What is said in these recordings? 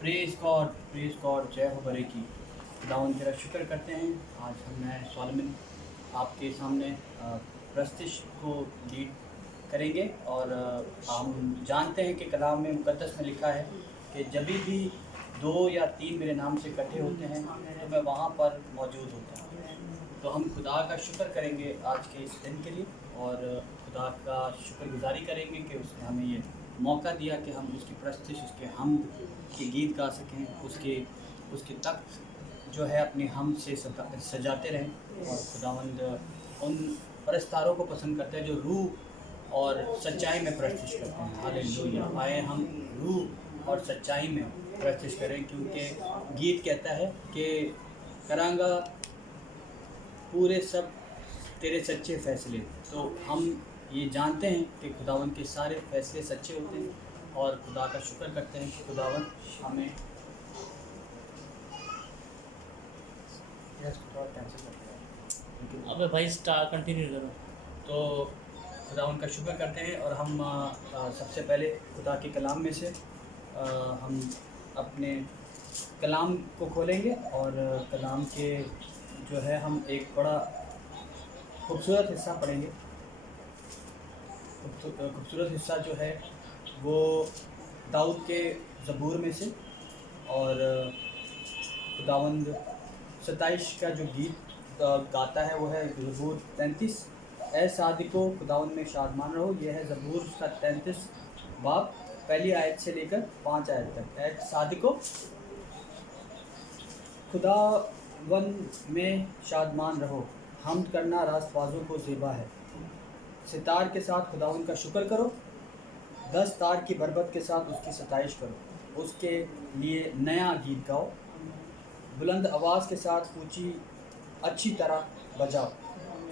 Praise God, जय हो बरे की। खुदावंद तेरा शुक्र करते हैं। आज मैं सॉलोमन आपके सामने प्रस्तिश को लीड करेंगे और हम जानते हैं कि कलाम में मुक़द्दस में लिखा है कि जब भी 2 या 3 मेरे नाम से इकट्ठे होते हैं तो मैं वहाँ पर मौजूद होता हूँ। तो हम खुदा का शुक्र करेंगे आज के इस दिन के लिए और खुदा का शुक्रगुजारी करेंगे कि उसने हमें ये मौका दिया कि हम उसकी प्रस्तिश, उसके हमद के गीत गा सकें, उसके तख्त जो है अपने हम से सजाते रहें। और खुदावंद उन परस्तारों को पसंद करते हैं जो रूह और सच्चाई में प्रस्तिश करते हैं। हालेलुया। आए हम रूह और सच्चाई में प्रस्तिश करें, क्योंकि गीत कहता है कि करांगा पूरे सब तेरे सच्चे फ़ैसले। तो हम ये जानते हैं कि खुदावंद के सारे फ़ैसले सच्चे होते हैं और खुदा का शुक्र करते हैं कि खुदावंद हमें अबे भाई स्टार कंटिन्यू करो। तो खुदावंद का शुक्र करते हैं और हम सबसे पहले खुदा के कलाम में से हम अपने कलाम को खोलेंगे और कलाम के जो है हम एक बड़ा खूबसूरत हिस्सा पढ़ेंगे। खूबसूरत हिस्सा जो है वो दाऊद के ज़बूर में से, और खुदावंद 27 का जो गीत गाता है वो है ज़बूर 33। ए सादिको खुदावंद में शादमान रहो। यह है ज़बूर का 33 बाब, पहली आयत से लेकर 5 आयत तक। ए सादिको खुदावंद में शादमान रहो, हमद करना रास्तबाजों को ज़ेबा है। सितार के साथ खुदावंद का शुक्र करो, 10 तार की बरबत के साथ उसकी सताइश करो। उसके लिए नया गीत गाओ, बुलंद आवाज़ के साथ ऊँची अच्छी तरह बजाओ,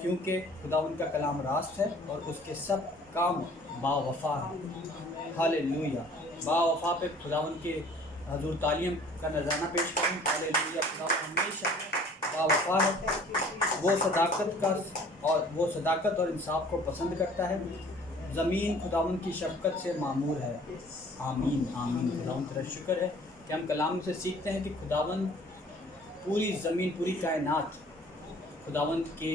क्योंकि खुदावंद का कलाम रास्त है और उसके सब काम बावफ़ा है। हालेलुया। बावफ़ा पे खुदावंद के हजूर तालीम का नजराना पेश करें। हालेलुया। खुदावंद हमेशा बावफ़ा है, वो सदाकत और इंसाफ को पसंद करता है। ज़मीन खुदावंद की शफ़क़त से मामूर है। आमीन आमीन। खुदावंद तेरा शुक्र है कि हम कलाम से सीखते हैं कि खुदावंद पूरी ज़मीन, पूरी कायनात खुदावंद के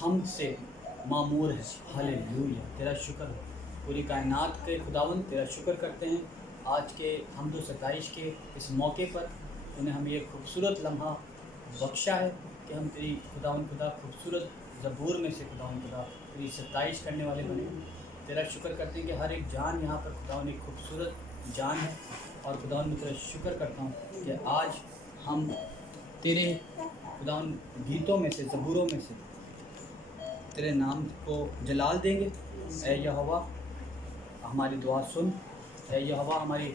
हमद से मामूर है। हालेलुया। तेरा शुक्र है। पूरी कायनात के खुदावंद तेरा शुक्र करते हैं आज के हमद व सताइश के इस मौके पर। उन्हें हमें ये खूबसूरत लम्हा बख्शा है कि हम तेरी खुदावंद खुदा खूबसूरत ज़बूर में से खुदावंद खुदा तेरी सताइश करने वाले बने। तेरा शुक्र करते हैं कि हर एक जान यहाँ पर खुदावंद एक खूबसूरत जान है। और खुदावंद मैं तेरा शुक्र करता हूँ कि आज हम तेरे खुदावंद गीतों में से, ज़बूरों में से तेरे नाम को जलाल देंगे। ऐ यहोवा हमारी दुआ सुन। ऐ यहोवा हमारी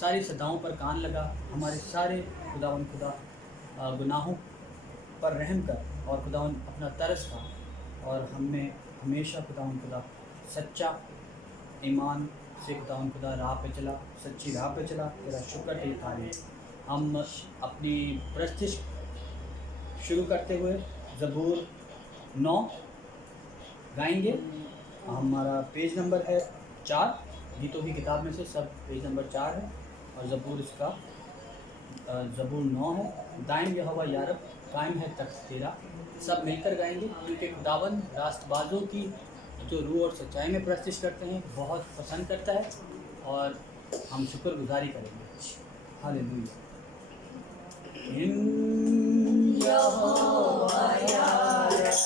सारी सदाओं पर कान लगा। हमारे सारे खुदावंद खुदा गुनाहों पर रहम कर और खुदावंद अपना तरस खा और हमें हमेशा खुदावंद खुदा सच्चा ईमान से खुदावंद खुदा राह पे चला, सच्ची राह पे चला। तेरा शुक्र तेरी तारीफ़। हम अपनी प्रस्तिश शुरू करते हुए ज़बूर 9 गाएंगे। हमारा पेज नंबर है 4, गीतों की किताब में से सब पेज नंबर 4 है और ज़बूर इसका ज़बूर 9 है। दाइम यहोवा यारब, कायम है तख्त तेरा। सब मिलकर गाएंगे, क्योंकि खुदावंद रास्तबाजों की जो रूह और सच्चाई में प्रस्तिश करते हैं बहुत पसंद करता है और हम शुक्रगुजारी करेंगे। हालेलुया। यहोवा यारब,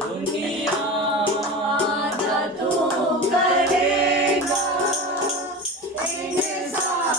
दुनिया दा तू करेगा इंसान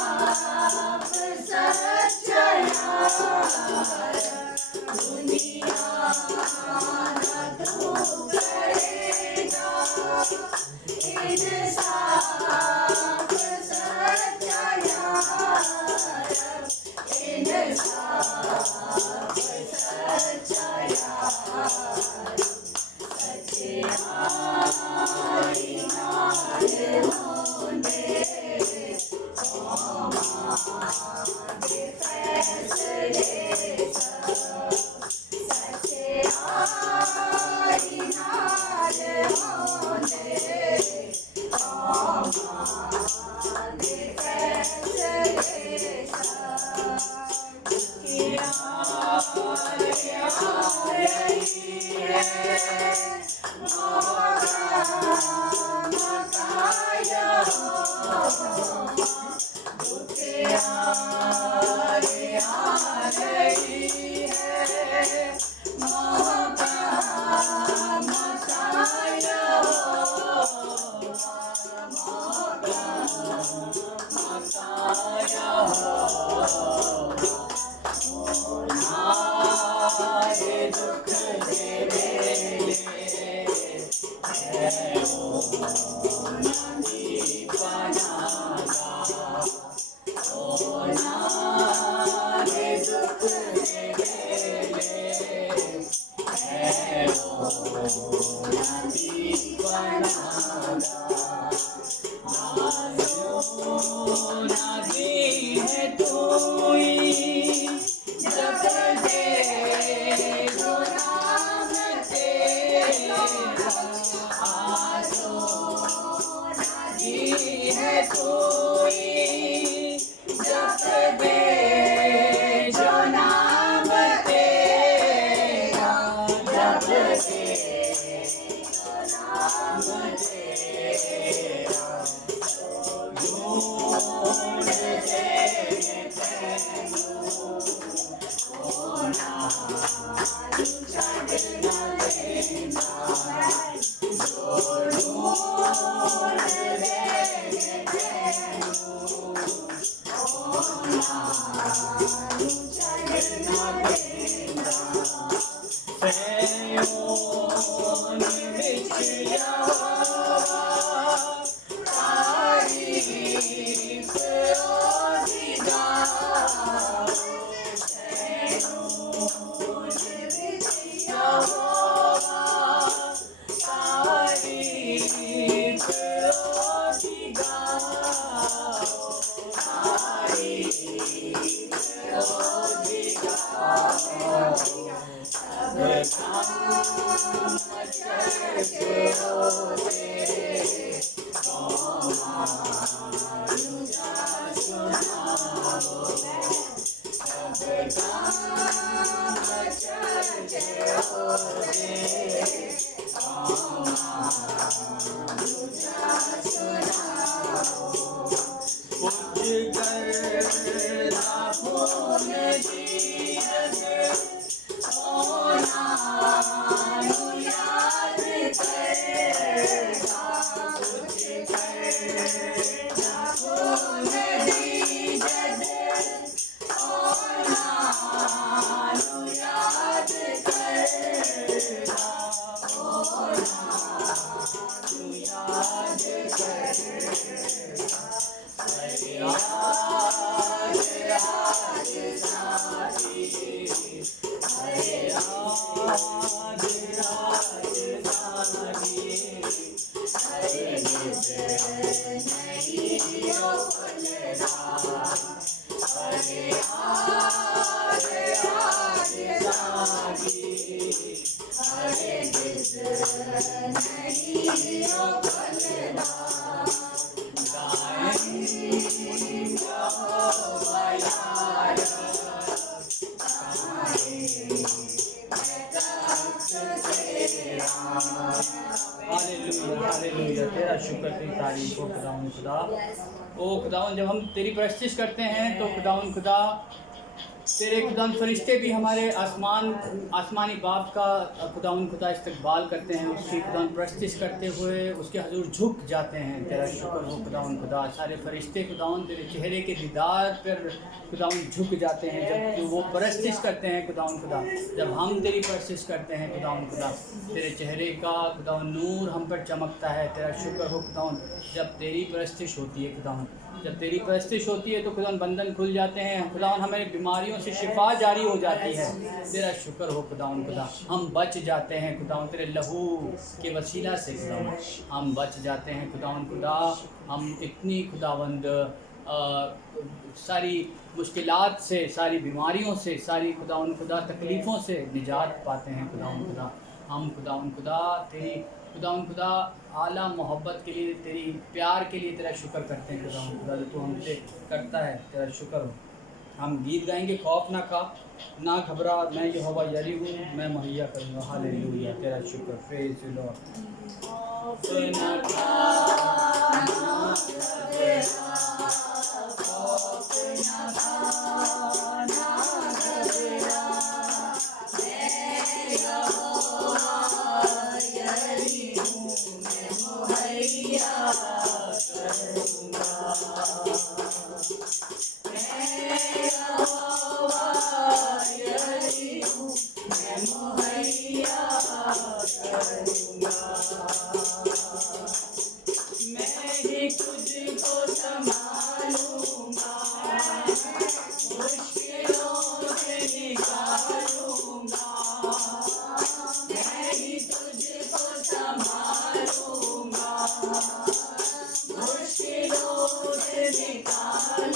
नाज़ी है तू ही, जप दे जो नाम तेरा, आसो नाज़ी है तू ही, जप दे जो नाम तेरा, जप दे जो नाम तेरा, ढूंढ दे तैनू होना छड़ ना देना, जो ढूंढ दे तैनू होना छड़ ना देना, सैयों विच यहोवा तारीफ ओदी गाओ, सैयों विच यहोवा तारीफ ओदी गाओ, तारीफ ओदी गाओ, सब काम करके होते हालेलुया, तेरा शुक्र, तेरी तारीफ हो खुदावन खुदा। ओ खुदावन, जब हम तेरी परस्तिश करते हैं तो खुदावन खुदा, तेरे खुदावन फरिश्ते भी हमारे आसमानी बाप का खुदावन खुदा इस्तकबाल करते हैं, उसकी खुदावन परस्तिश करते हुए उसके हजूर झुक जाते हैं। तेरा शुक्र हो खुदावन खुदा, सारे फरिश्ते खुदावन तेरे चेहरे के दीदार पर खुदावन झुक जाते हैं जब वो परस्तिश करते हैं खुदावन खुदा। जब हम तेरी परस्तिश करते हैं खुदावन खुदा, तेरे चेहरे का खुदावन नूर हम पर चमकता है। तेरा शुक्र हो खुदावन, जब तेरी परस्तिश होती है खुदावन, जब तेरी परस्तिश होती है तो खुदावन बंधन खुल जाते हैं खुदावन, हमें बीमारियों से शिफा जारी हो जाती है। तेरा शुक्र हो खुदावन खुदा, हम बच जाते हैं खुदावन, तेरे लहू के वसीला से खुदावन हम बच जाते हैं खुदावन खुदा। हम इतनी खुदावंद सारी मुश्किलात से, सारी बीमारियों से, सारी खुदावन खुदा तकलीफ़ों से निजात पाते हैं खुदावन खुदा। हम खुदावन खुदा तेरी खुदावन खुदा आला मोहब्बत के लिए, तेरी प्यार के लिए तेरा शुक्र करते हैं खुदावन खुदा, जो तू हमसे करता है। तेरा शुक्र हो। हम गीत गाएंगे, खौफ ना खा, ना घबरा, मैं यहोवा यारी हूँ, मैं मुहैया करूँगा। हालेलुया, तेरा शुक्र, प्रेज़ द लॉर्ड। खौफ ना खा, ना घबरा, खौफ ना खा, ना घबरा, मैं यहोवा यारी हूँ, मैं मुहैया करूँगा। मैं ही तुझको संभालूंगा, मुश्किलों से निकालूंगा। मैं ही तुझको संभालूंगा, मुश्किलों से निकालूंगा।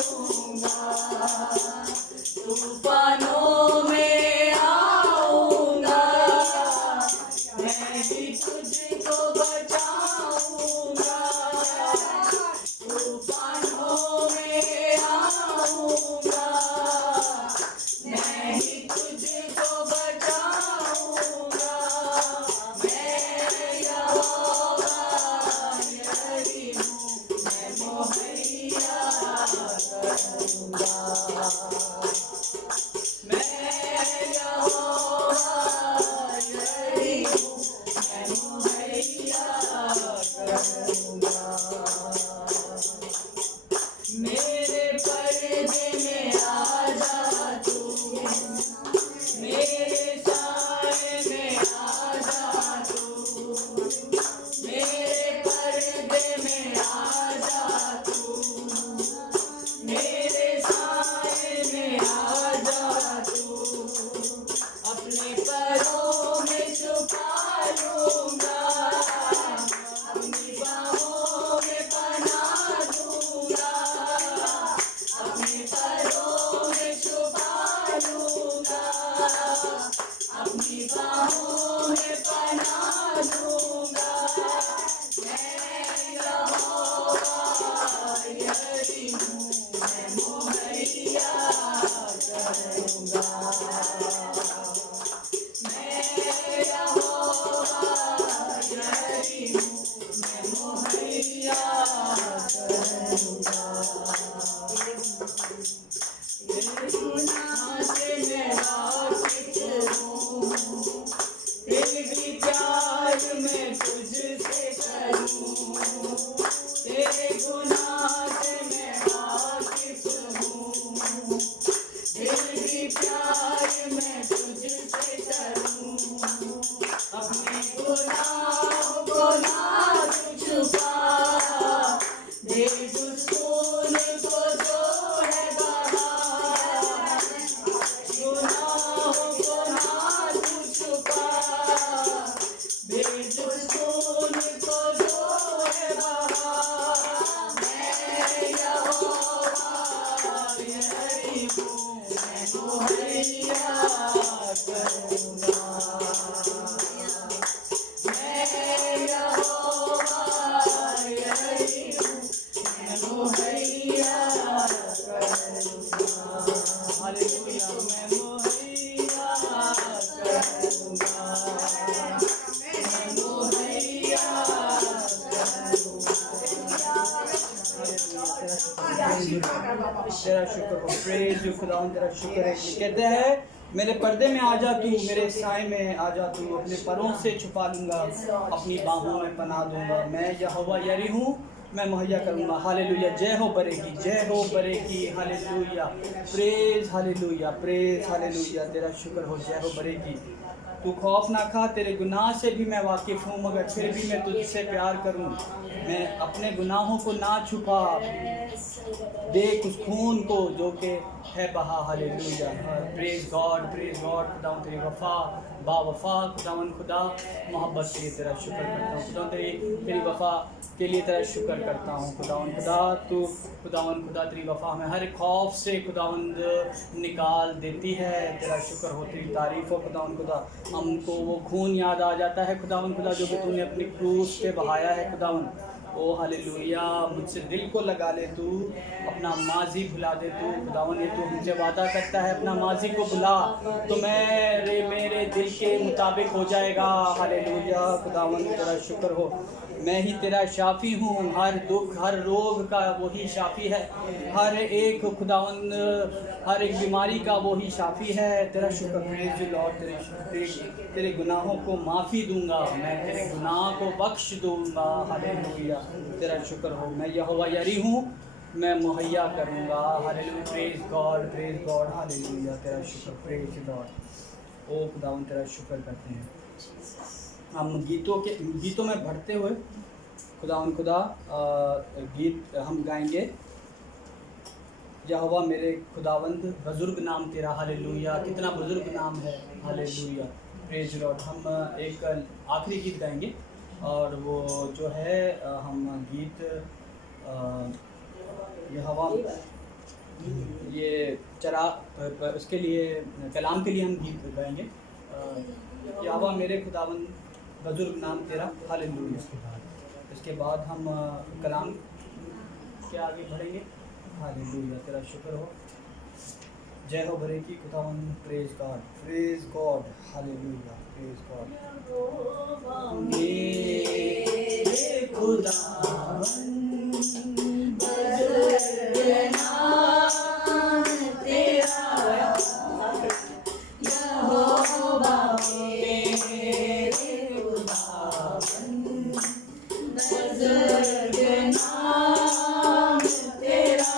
تیرا شکر ہو. پریز یو خداوند تیرا شکر ہے. یہ کہتے ہیں میرے پردے میں آ جا تو, میرے سائے میں آ جا تو, اپنے پروں سے چھپا لوں گا, اپنی باہوں میں پناہ دوں گا. میں یہوہ یری ہوں, میں مہیا کروں گا. ہاللویا. جے ہو برے کی, جے ہو برے کی. ہاللویا. پریز ہاللویا, پریز ہاللویا. تیرا شکر ہو. جے ہو برے کی. تو خوف نہ کھا, تیرے گناہ سے بھی میں واقف ہوں, مگر پھر بھی میں تجھ سے پیار کروں. میں اپنے گناہوں کو نہ چھپا, دیکھ اس خون کو جو کہ ہے بہا. ہاللویا. پریز گاڈ, پریز گاڈ. خداوند تیری وفا با وفا. خداوند خدا محبت کے لیے تیرا شکر کرتا ہوں. خداوند تیری وفا کے لیے تیرا شکر کرتا ہوں. خداوند خدا تو خداوند خدا تیری وفا میں ہر خوف سے خداوند نکال دیتی ہے. تیرا شکر ہو, تیری تعریف ہو. خداوند خدا ہم کو وہ خون یاد آ جاتا ہے خداوند خدا جو کہ تو نے اپنی کروس پہ بہایا ہے. خداوند او ہاللویا. مجھ سے دل کو لگا لے, تو اپنا ماضی بھلا دے. تو خداوند یہ تو مجھے وعدہ کرتا ہے اپنا ماضی کو بھلا تو میرے دل کے مطابق ہو جائے گا. ہاللویا. خداوند تیرا شکر ہو. میں ہی تیرا شافی ہوں. ہر دکھ ہر روگ کا وہی شافی ہے. ہر ایک خداوند ہر ایک بیماری کا وہی شافی ہے. تیرا شکر. پریز یو لارڈ. تیرے گناہوں کو معافی دوں گا, میں تیرے گناہ کو بخش دوں گا. ہاللویا. تیرا شکر ہو. میں یہوہ یری ہوں, میں مہیا کروں گا. ہاللویا. پریز گاڈ, پریز گاڈ. ہاللویا. تیرا شکر. پریز لارڈ. او خداوند تیرا شکر کرتے ہیں. ہم گیتوں میں بڑھتے ہوئے خداوند خدا گیت ہم گائیں گے. یہوہ میرے خداوند, بزرگ نام تیرا. ہاللویا. کتنا بزرگ نام ہے. ہاللویا. پریز لارڈ. ہم ایک آخری گیت گائیں گے اور وہ جو ہے ہم گیت یہوہ یہ اس کے لیے کلام کے لیے ہم گیت گائیں گے. یہوہ میرے خداوند, بزرگ نام تیرا. ہاللویا. اس کے بعد ہم کلام کے آگے بڑھیں گے. ہاللویا. تیرا شکر ہو. جے ہو برے کی. خداوند. پریز گاڈ, پریز گاڈ. ہاللویا. پریز گاڈ. میرے خداوند بزرگ نام تیرا. یہوہ میرے خداوند بزرگ نام تیرا.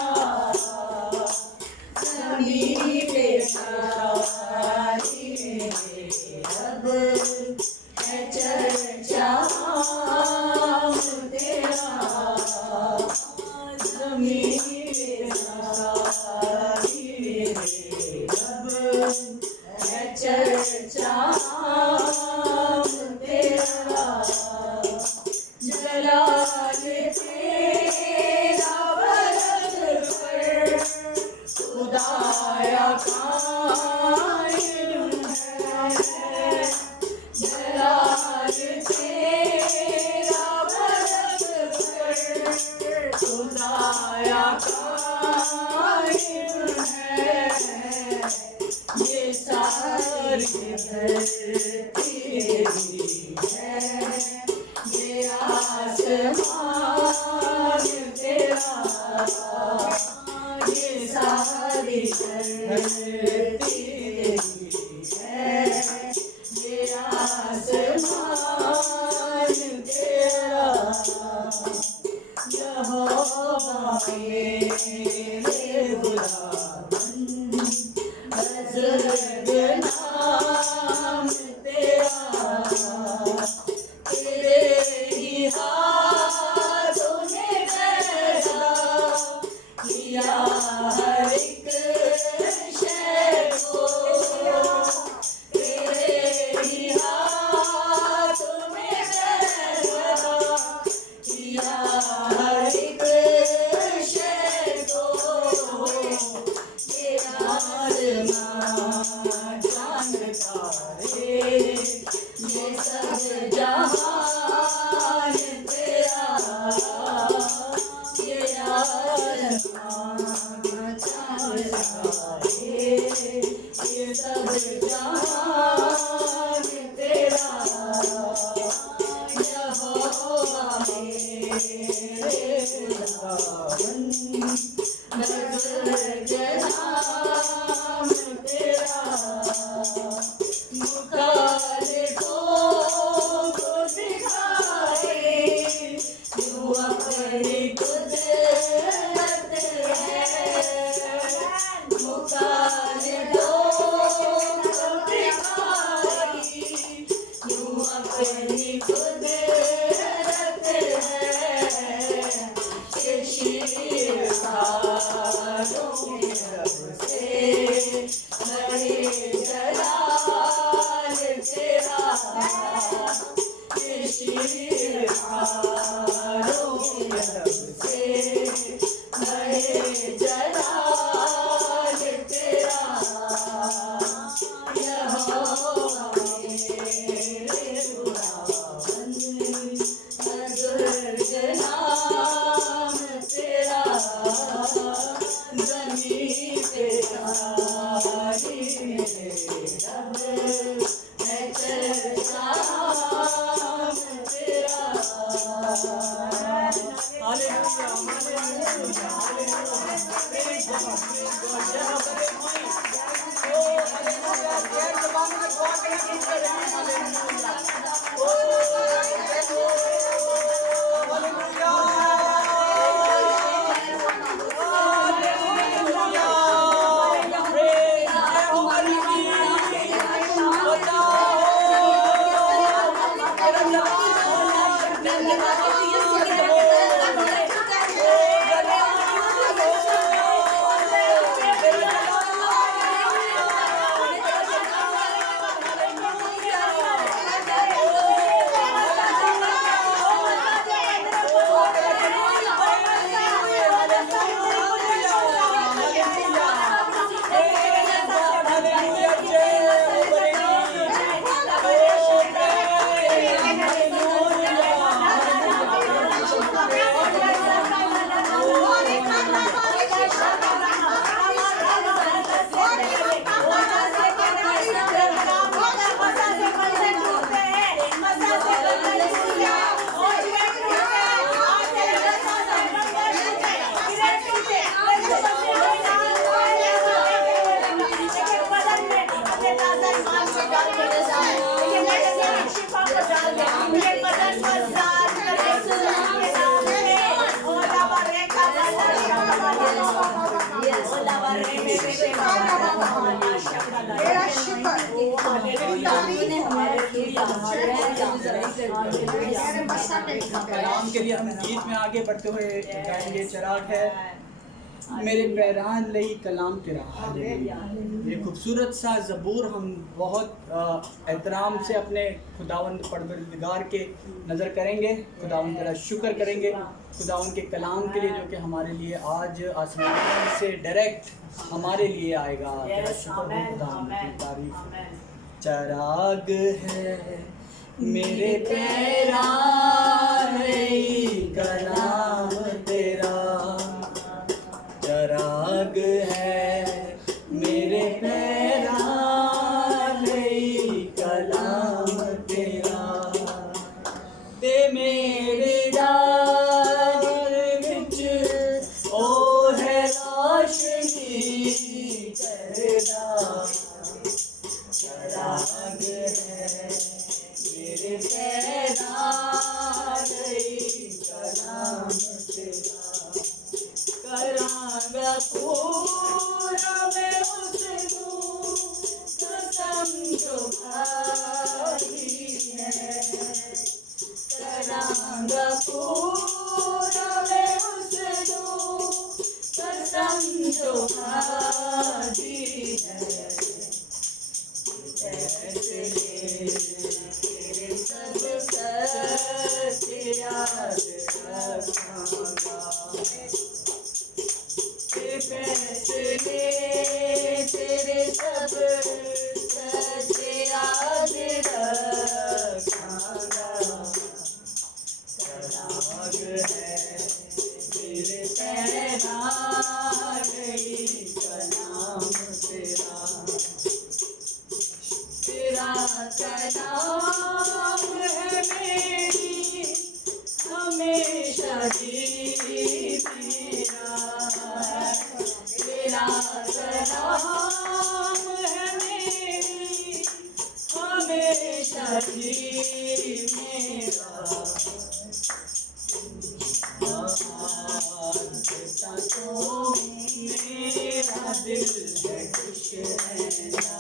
قائم ہے، جلال تیرا برت پر خدایا قائم ہے، یہ ساری دھرتی تیری ہے، یہ آسمان تیرا، یہ ساری دھرتی تیری ہے، یہ آسمان تیرا، یہوہ میرے خداوند، بزرگ نام تیرا، تیرے ہی ہاتھوں نے پیدا کیا ہر ایک شے کو، تیرے ہی ہاتھوں نے پیدا کیا ہر ایک شے کو، یہ آسمان چاند تارے، یہ سب جہان تیرا، یہ آسمان چاند تارے، یہ سب جہان تیرا، یہوہ میرے خداوند، بزرگ نام تیرا، مخالفوں کو دکھائے یوں اپنی قدرت ہے، مخالفوں کو دکھائے یوں اپنی قدرت ہے، کہ شیرخواروں کے رب سے بڑے جلال تیرا، کہ شیرخواروں کے رب سے بڑے جلال تیرا، یہوہ میرے خداوند، بزرگ نام تیرا، زمین پہ ساری میرے رب ہے چرچا نام تیرا، کلام کے لیے ہم گیت میں آگے بڑھتے ہوئے گائیں گے. چراغ ہے میرے پیران لئی کلام تیرا. یہ خوبصورت سا زبور ہم بہت احترام سے اپنے خداوند پروردگار کے نظر کریں گے. خداوند تیرا شکر کریں گے خداوند کے کلام کے لیے جو کہ ہمارے لیے آج آسمان سے ڈائریکٹ ہمارے لیے آئے گا. تیرا شکر ہو خداوند کی تعریف. چراغ ہے میرے پیران لئی کلام تیرا. چراغ ہے میرے پیران لئی کلام تیرا. تے میرے ڈار وچ او ہے روشنی کردا. چراغ ہے میرے پیران لئی کلام تیرا. کراں گا پورا میں اس نوں قسم جو کھائی ہے. کراں گا پورا میں اس نوں قسم جو کھائی ہے. فیصلے تیرے سب سچ یاد رکھاں گا. فیصلے تیرے سب سچ یاد رکھاں گا. چراغ ہے میرے پیران لئی کلام تیرا. تیرا کلام ہے میری ہمیشہ جی میرا. تیرا کلام ہے میری ہمیشہ جی میرا. تو میرا دل ہے خوش رہنا.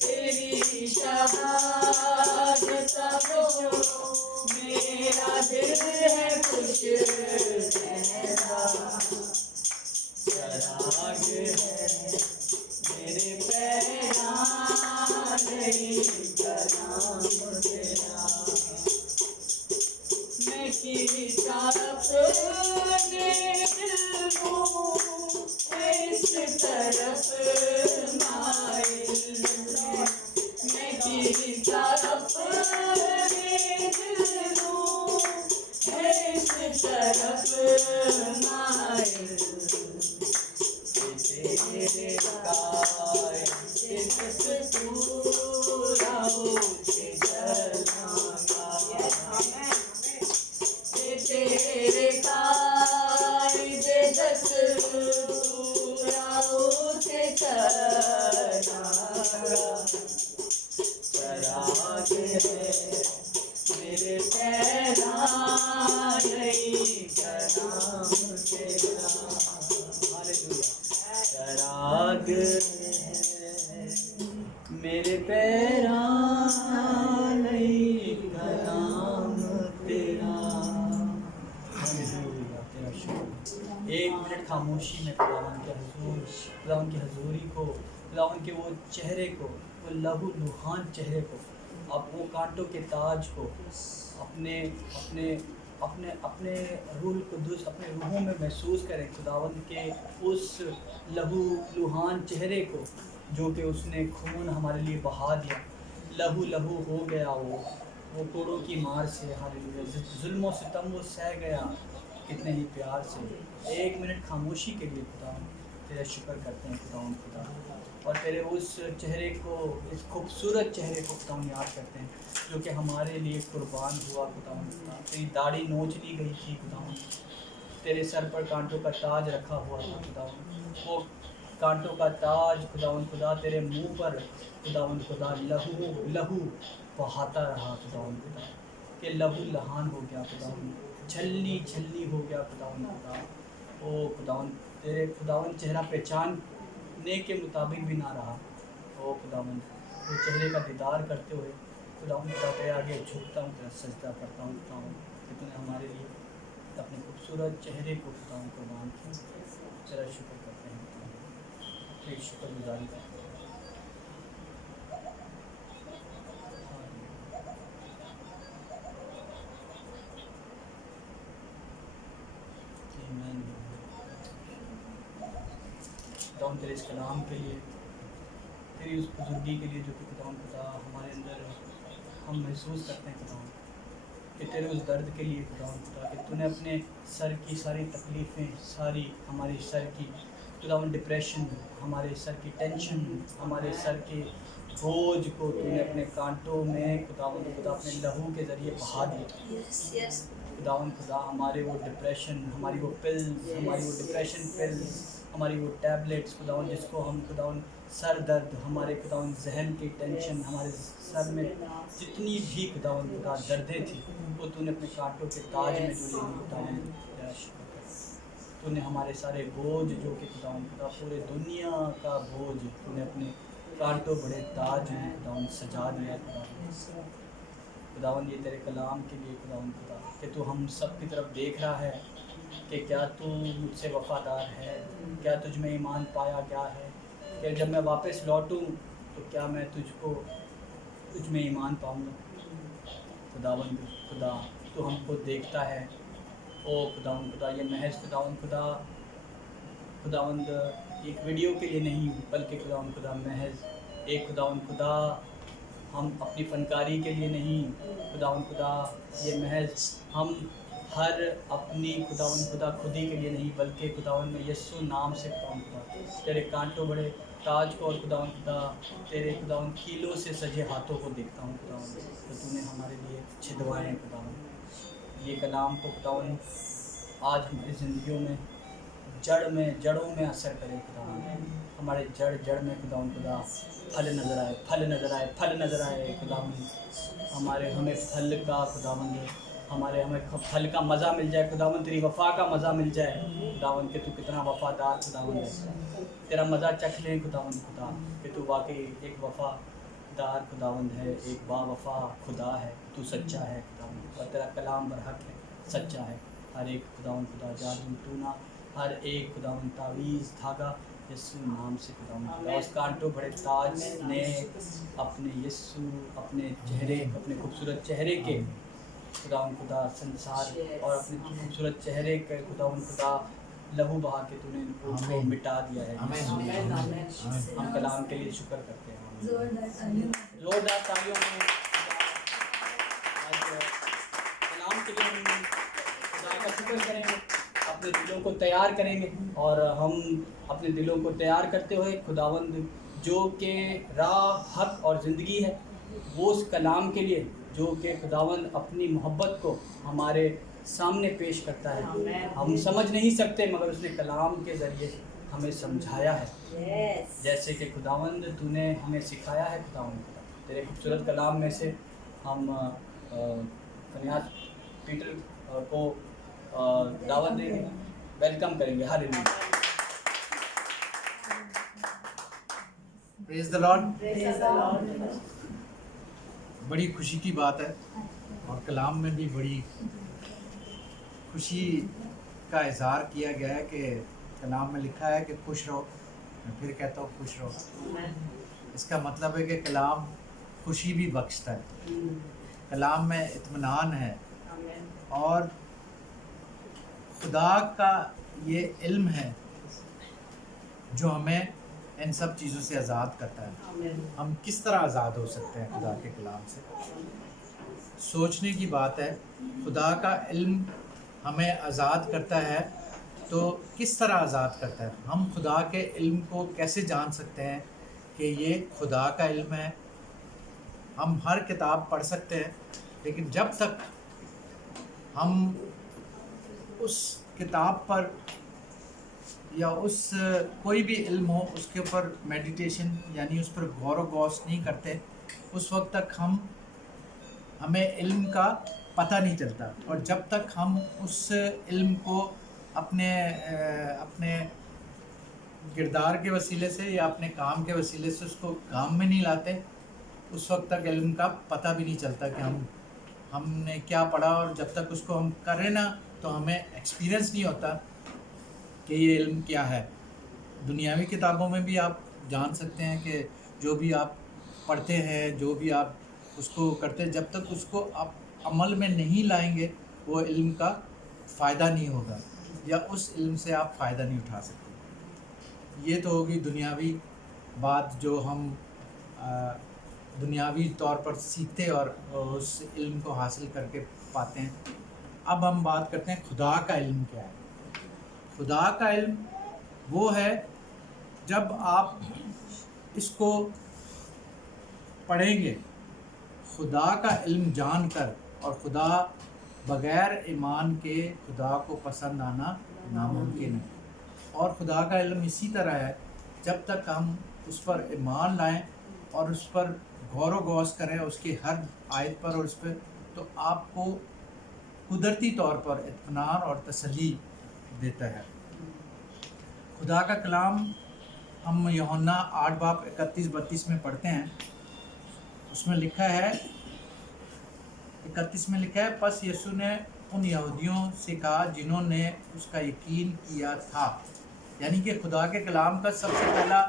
تیری شہادت جو میرا دل ہے خوش رہنا. چراغ ہے میرے پیران لئی کلام تیرا. میں کیتا اپنے دل کو اس طرف مائل. میں کیتا اپنے دل کو اس طرف مائل. تیرے گائے دستور اٹھ چلاں گا. تیرے قائد دستور اٹھ چلاں گا. چراغ ہے میرے پیران لئی کلام تیرا. چراغ ہے میرے پیران لئی کلام تیرا. تیرا شکر. ایک منٹ خاموشی میں خداوند کے حضور خداوند کی حضوری کو خداوند کے وہ چہرے کو وہ لہو لہان چہرے کو اب وہ کانٹوں کے تاج کو اپنے اپنے اپنے اپنے روح القدس اپنے روحوں میں محسوس کریں. خداوند کے اس لہو لہان چہرے کو جو کہ اس نے خون ہمارے لیے بہا دیا. لہو لہو ہو گیا وہ کوڑوں کی مار سے. ہاللیلویا. ظلم و ستم وہ سہ گیا کتنے ہی پیار سے. ایک منٹ خاموشی کے لیے خداوند تیرا شکر کرتے ہیں خداوند خدا. اور تیرے اس چہرے کو اس خوبصورت چہرے کو خداوند یاد کرتے ہیں جو کہ ہمارے لیے قربان ہوا خداوند خدا. تیری داڑھی نوچ لی گئی تھی خداوند. تیرے سر پر کانٹوں کا تاج رکھا ہوا تھا خداوند. وہ کانٹوں کا تاج خداوند خدا تیرے منہ پر خداوند خدا لہو لہو بہاتا رہا خداوند خدا کہ لہو لہان ہو گیا خداوند. چھلنی چھلنی ہو گیا خداوند خدا. او خداوند تیرے خداوند چہرہ پہچاننے کے مطابق بھی نہ رہا. او خداوند وہ چہرے کا دیدار کرتے ہوئے خداوند خدا تیرے آگے جھکتا ہوں تیرا سجدہ کرتا ہوں خداوند کہ تو نے ہمارے لیے اپنے خوبصورت چہرے کو خداوند قربان کیا. چلا شکر کرتے ہیں خداوند، پھر شکر گزاری کرتے ہیں. خداوند تیرے اس کلام کے لیے، تیری اس بزرگی کے لیے جو کہ خداوند خدا ہمارے اندر ہم محسوس کرتے ہیں خداوند، کہ تیرے اس درد کے لیے خداوند خدا کہ تو نے اپنے سر کی ساری تکلیفیں، ساری ہماری سر کی خداوند ڈپریشن، ہمارے سر کی ٹینشن، ہمارے سر کے بوجھ کو تو نے اپنے کانٹوں میں خداوند خدا اپنے لہو کے ذریعے بہا دیا. خداوند خدا ہمارے وہ ڈپریشن، ہماری وہ پلز، ہماری وہ ڈپریشن پلز، ہماری وہ ٹیبلٹس خداوند جس کو ہم خداوند سر درد، ہمارے خداوند ذہن کی ٹینشن، ہمارے سر میں جتنی بھی خداوند خدا دردیں تھیں وہ تو نے اپنے کانٹوں کے تاج میں جو لی خداوند تیرا شکر ہے. تو نے ہمارے سارے بوجھ جو کہ خداوند خدا پورے دنیا کا بوجھ تو نے اپنے کانٹوں بڑے تاج میں خداوند سجا دیا. خداوند یہ تیرے کلام کے لیے خداوند خدا کہ تو ہم سب کی طرف دیکھ رہا ہے کہ کیا تو مجھ سے وفادار ہے، کیا تجھ میں ایمان پایا گیا ہے، کہ جب میں واپس لوٹوں تو کیا میں تجھ میں ایمان پاؤں گا. خداوند خدا تو ہم کو دیکھتا ہے. او خداوند خدا یہ محض خداوند ایک ویڈیو کے لیے نہیں بلکہ خداوند خدا محض ایک خداوند خدا ہم اپنی فنکاری کے لیے نہیں، خداوند خدا یہ محض ہم ہر اپنی خداوند خدا خودی کے لیے نہیں بلکہ خداوند میں یسوع نام سے خداوند خدا تیرے کانٹوں بڑے تاج کو اور خداوند خدا تیرے خداوند کیلوں سے سجے ہاتھوں کو دیکھتا ہوں خداوند تو تو نے ہمارے لیے چھدوائے ہیں خداوند. یہ کلام کو خداوند آج ہماری زندگیوں میں جڑوں میں اثر کرے خداوند. ہمارے جڑ میں خداوند خدا پھل نظر آئے خداوند. ہمیں پھل کا خداوند ہمیں پھل کا مزہ مل جائے خداوند. تیری وفا کا مزہ مل جائے خداوند کہ تو کتنا وفادار خداوند ہے. تیرا مزہ چکھ لیں خداوند خدا کہ تو واقعی ایک وفادار خداوند ہے، ایک با وفا خدا ہے. تو سچا ہے خداوند اور تیرا کلام برحق ہے، سچا ہے. ہر ایک خداوند خدا جادو ٹونا، ہر ایک خداوند تعویذ دھاگا یسوع نام سے خداوند خدا اس کانٹوں بڑے تاج نے اپنے یسوع اپنے چہرے اپنے خوبصورت چہرے کے خداوند خدا سنسار اور اپنے خوبصورت چہرے کے خداوند خدا لہو بہا کے تو نے ان کو مٹا دیا ہے. ہم کلام کے لیے شکر کرتے ہیں. زوردار تالیوں میں کلام کے لیے ہم خدا کا شکر کریں گے، اپنے دلوں کو تیار کریں گے اور ہم اپنے دلوں کو تیار کرتے ہوئے خداوند جو کہ راہ حق اور زندگی ہے وہ اس کلام کے لیے جو کہ خداوند اپنی محبت کو ہمارے سامنے پیش کرتا ہے. ہم سمجھ نہیں سکتے مگر اس نے کلام کے ذریعے ہمیں سمجھایا ہے. جیسے کہ خداوند تو نے ہمیں سکھایا ہے خداوند تیرے خوبصورت کلام میں سے ہم فنیاس پیٹر کو دعوت دیں گے، ویلکم کریں گے. ہاللیلویا. پریز دی لارڈ. بڑی خوشی کی بات ہے اور کلام میں بھی بڑی خوشی کا اظہار کیا گیا ہے کہ کلام میں لکھا ہے کہ خوش رہو. میں پھر کہتا ہوں خوش رہو. اس کا مطلب ہے کہ کلام خوشی بھی بخشتا ہے، کلام میں اطمینان ہے اور خدا کا یہ علم ہے جو ہمیں ان سب چیزوں سے آزاد کرتا ہے. ہم کس طرح آزاد ہو سکتے ہیں خدا کے کلام سے؟ سوچنے کی بات ہے. خدا کا علم ہمیں آزاد کرتا ہے تو کس طرح آزاد کرتا ہے؟ ہم خدا کے علم کو کیسے جان سکتے ہیں کہ یہ خدا کا علم ہے؟ ہم ہر کتاب پڑھ سکتے ہیں لیکن جب تک ہم اس کتاب پر یا اس کوئی بھی علم ہو اس کے اوپر میڈیٹیشن یعنی اس پر غور و غوص نہیں کرتے اس وقت تک ہمیں علم کا پتہ نہیں چلتا. اور جب تک ہم اس علم کو اپنے کردار کے وسیلے سے یا اپنے کام کے وسیلے سے اس کو کام میں نہیں لاتے اس وقت تک علم کا پتہ بھی نہیں چلتا کہ ہم نے کیا پڑھا. اور جب تک اس کو ہم کریں نا تو ہمیں ایکسپیرئنس نہیں ہوتا کہ یہ علم کیا ہے. دنیاوی کتابوں میں بھی آپ جان سکتے ہیں کہ جو بھی آپ پڑھتے ہیں، جو بھی آپ اس کو کرتے ہیں، جب تک اس کو آپ عمل میں نہیں لائیں گے وہ علم کا فائدہ نہیں ہوگا، یا اس علم سے آپ فائدہ نہیں اٹھا سکتے. یہ تو ہوگی دنیاوی بات جو ہم دنیاوی طور پر سیکھتے اور اس علم کو حاصل کر کے پاتے ہیں. اب ہم بات کرتے ہیں خدا کا علم کیا ہے. خدا کا علم وہ ہے جب آپ اس کو پڑھیں گے، خدا کا علم جان کر، اور خدا بغیر ایمان کے خدا کو پسند آنا ناممکن ہے. اور خدا کا علم اسی طرح ہے، جب تک ہم اس پر ایمان لائیں اور اس پر غور و غوص کریں اس کی ہر آیت پر اور اس پہ، تو آپ کو قدرتی طور پر اطمینان اور تسلی دیتا ہے. خدا کا کلام ہم یوحنا 8:31-32 میں پڑھتے ہیں. اس میں لکھا ہے 31 میں لکھا ہے، پس یسوع نے ان یہودیوں سے کہا جنہوں نے اس کا یقین کیا تھا. یعنی کہ خدا کے کلام کا سب سے پہلا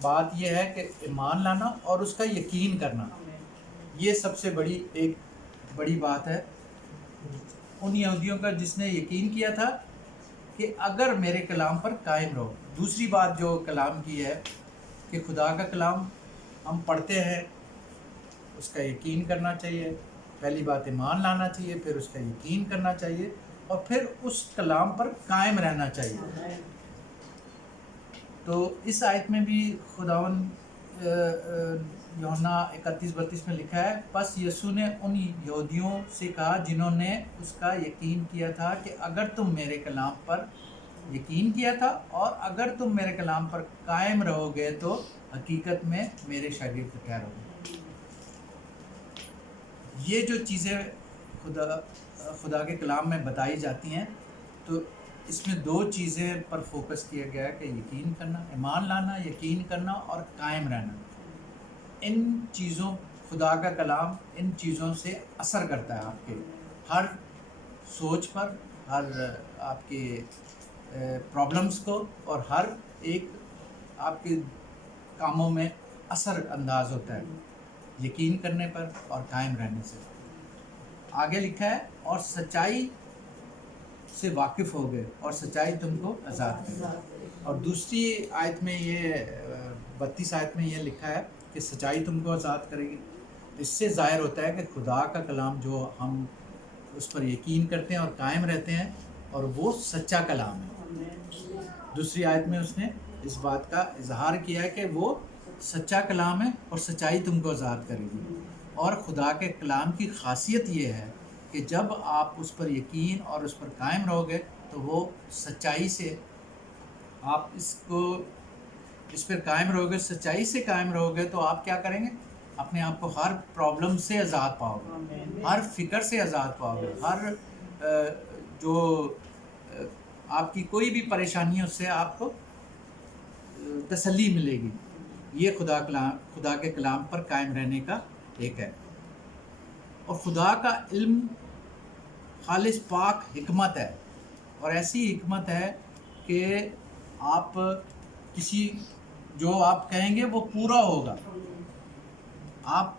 بات یہ ہے کہ ایمان لانا اور اس کا یقین کرنا. یہ سب سے ایک بڑی بات ہے. ان یہودیوں کا جس نے یقین کیا تھا کہ اگر میرے کلام پر قائم رہو. دوسری بات جو کلام کی ہے کہ خدا کا کلام ہم پڑھتے ہیں، اس کا یقین کرنا چاہیے. پہلی بات ایمان لانا چاہیے، پھر اس کا یقین کرنا چاہیے، اور پھر اس کلام پر قائم رہنا چاہیے. تو اس آیت میں بھی خداوند یوحنا 31-32 میں لکھا ہے، پس یسوع نے ان یہودیوں سے کہا جنہوں نے اس کا یقین کیا تھا کہ اگر تم میرے کلام پر یقین کیا تھا اور اگر تم میرے کلام پر قائم رہو گے تو حقیقت میں میرے شاگرد ٹھہرو گے. یہ جو چیزیں خدا کے کلام میں بتائی جاتی ہیں، تو اس میں دو چیزیں پر فوکس کیا گیا ہے کہ یقین کرنا، ایمان لانا، یقین کرنا اور قائم رہنا. ان چیزوں خدا کا کلام ان چیزوں سے اثر کرتا ہے آپ کے ہر سوچ پر، ہر آپ کے پرابلمس کو، اور ہر ایک آپ کے کاموں میں اثر انداز ہوتا ہے یقین کرنے پر اور قائم رہنے سے. آگے لکھا ہے، اور سچائی سے واقف ہو گئے اور سچائی تم کو آزاد کرے. اور دوسری آیت میں یہ 32 آیت میں یہ لکھا ہے کہ سچائی تم کو آزاد کرے گی. اس سے ظاہر ہوتا ہے کہ خدا کا کلام جو ہم اس پر یقین کرتے ہیں اور قائم رہتے ہیں، اور وہ سچا کلام ہے. دوسری آیت میں اس نے اس بات کا اظہار کیا ہے کہ وہ سچا کلام ہے اور سچائی تم کو آزاد کرے گی. اور خدا کے کلام کی خاصیت یہ ہے کہ جب آپ اس پر یقین اور اس پر قائم رہو گے تو وہ سچائی سے آپ اس پر قائم رہو گے، سچائی سے قائم رہو گے تو آپ کیا کریں گے؟ اپنے آپ کو ہر پرابلم سے آزاد پاؤ گے، ہر فکر سے آزاد پاؤ گے، ہر جو آپ کی کوئی بھی پریشانی ہے اس سے آپ کو تسلی ملے گی. یہ خدا کے کلام پر قائم رہنے کا ایک ہے. اور خدا کا علم خالص پاک حکمت ہے، اور ایسی حکمت ہے کہ آپ جو آپ کہیں گے وہ پورا ہوگا. آپ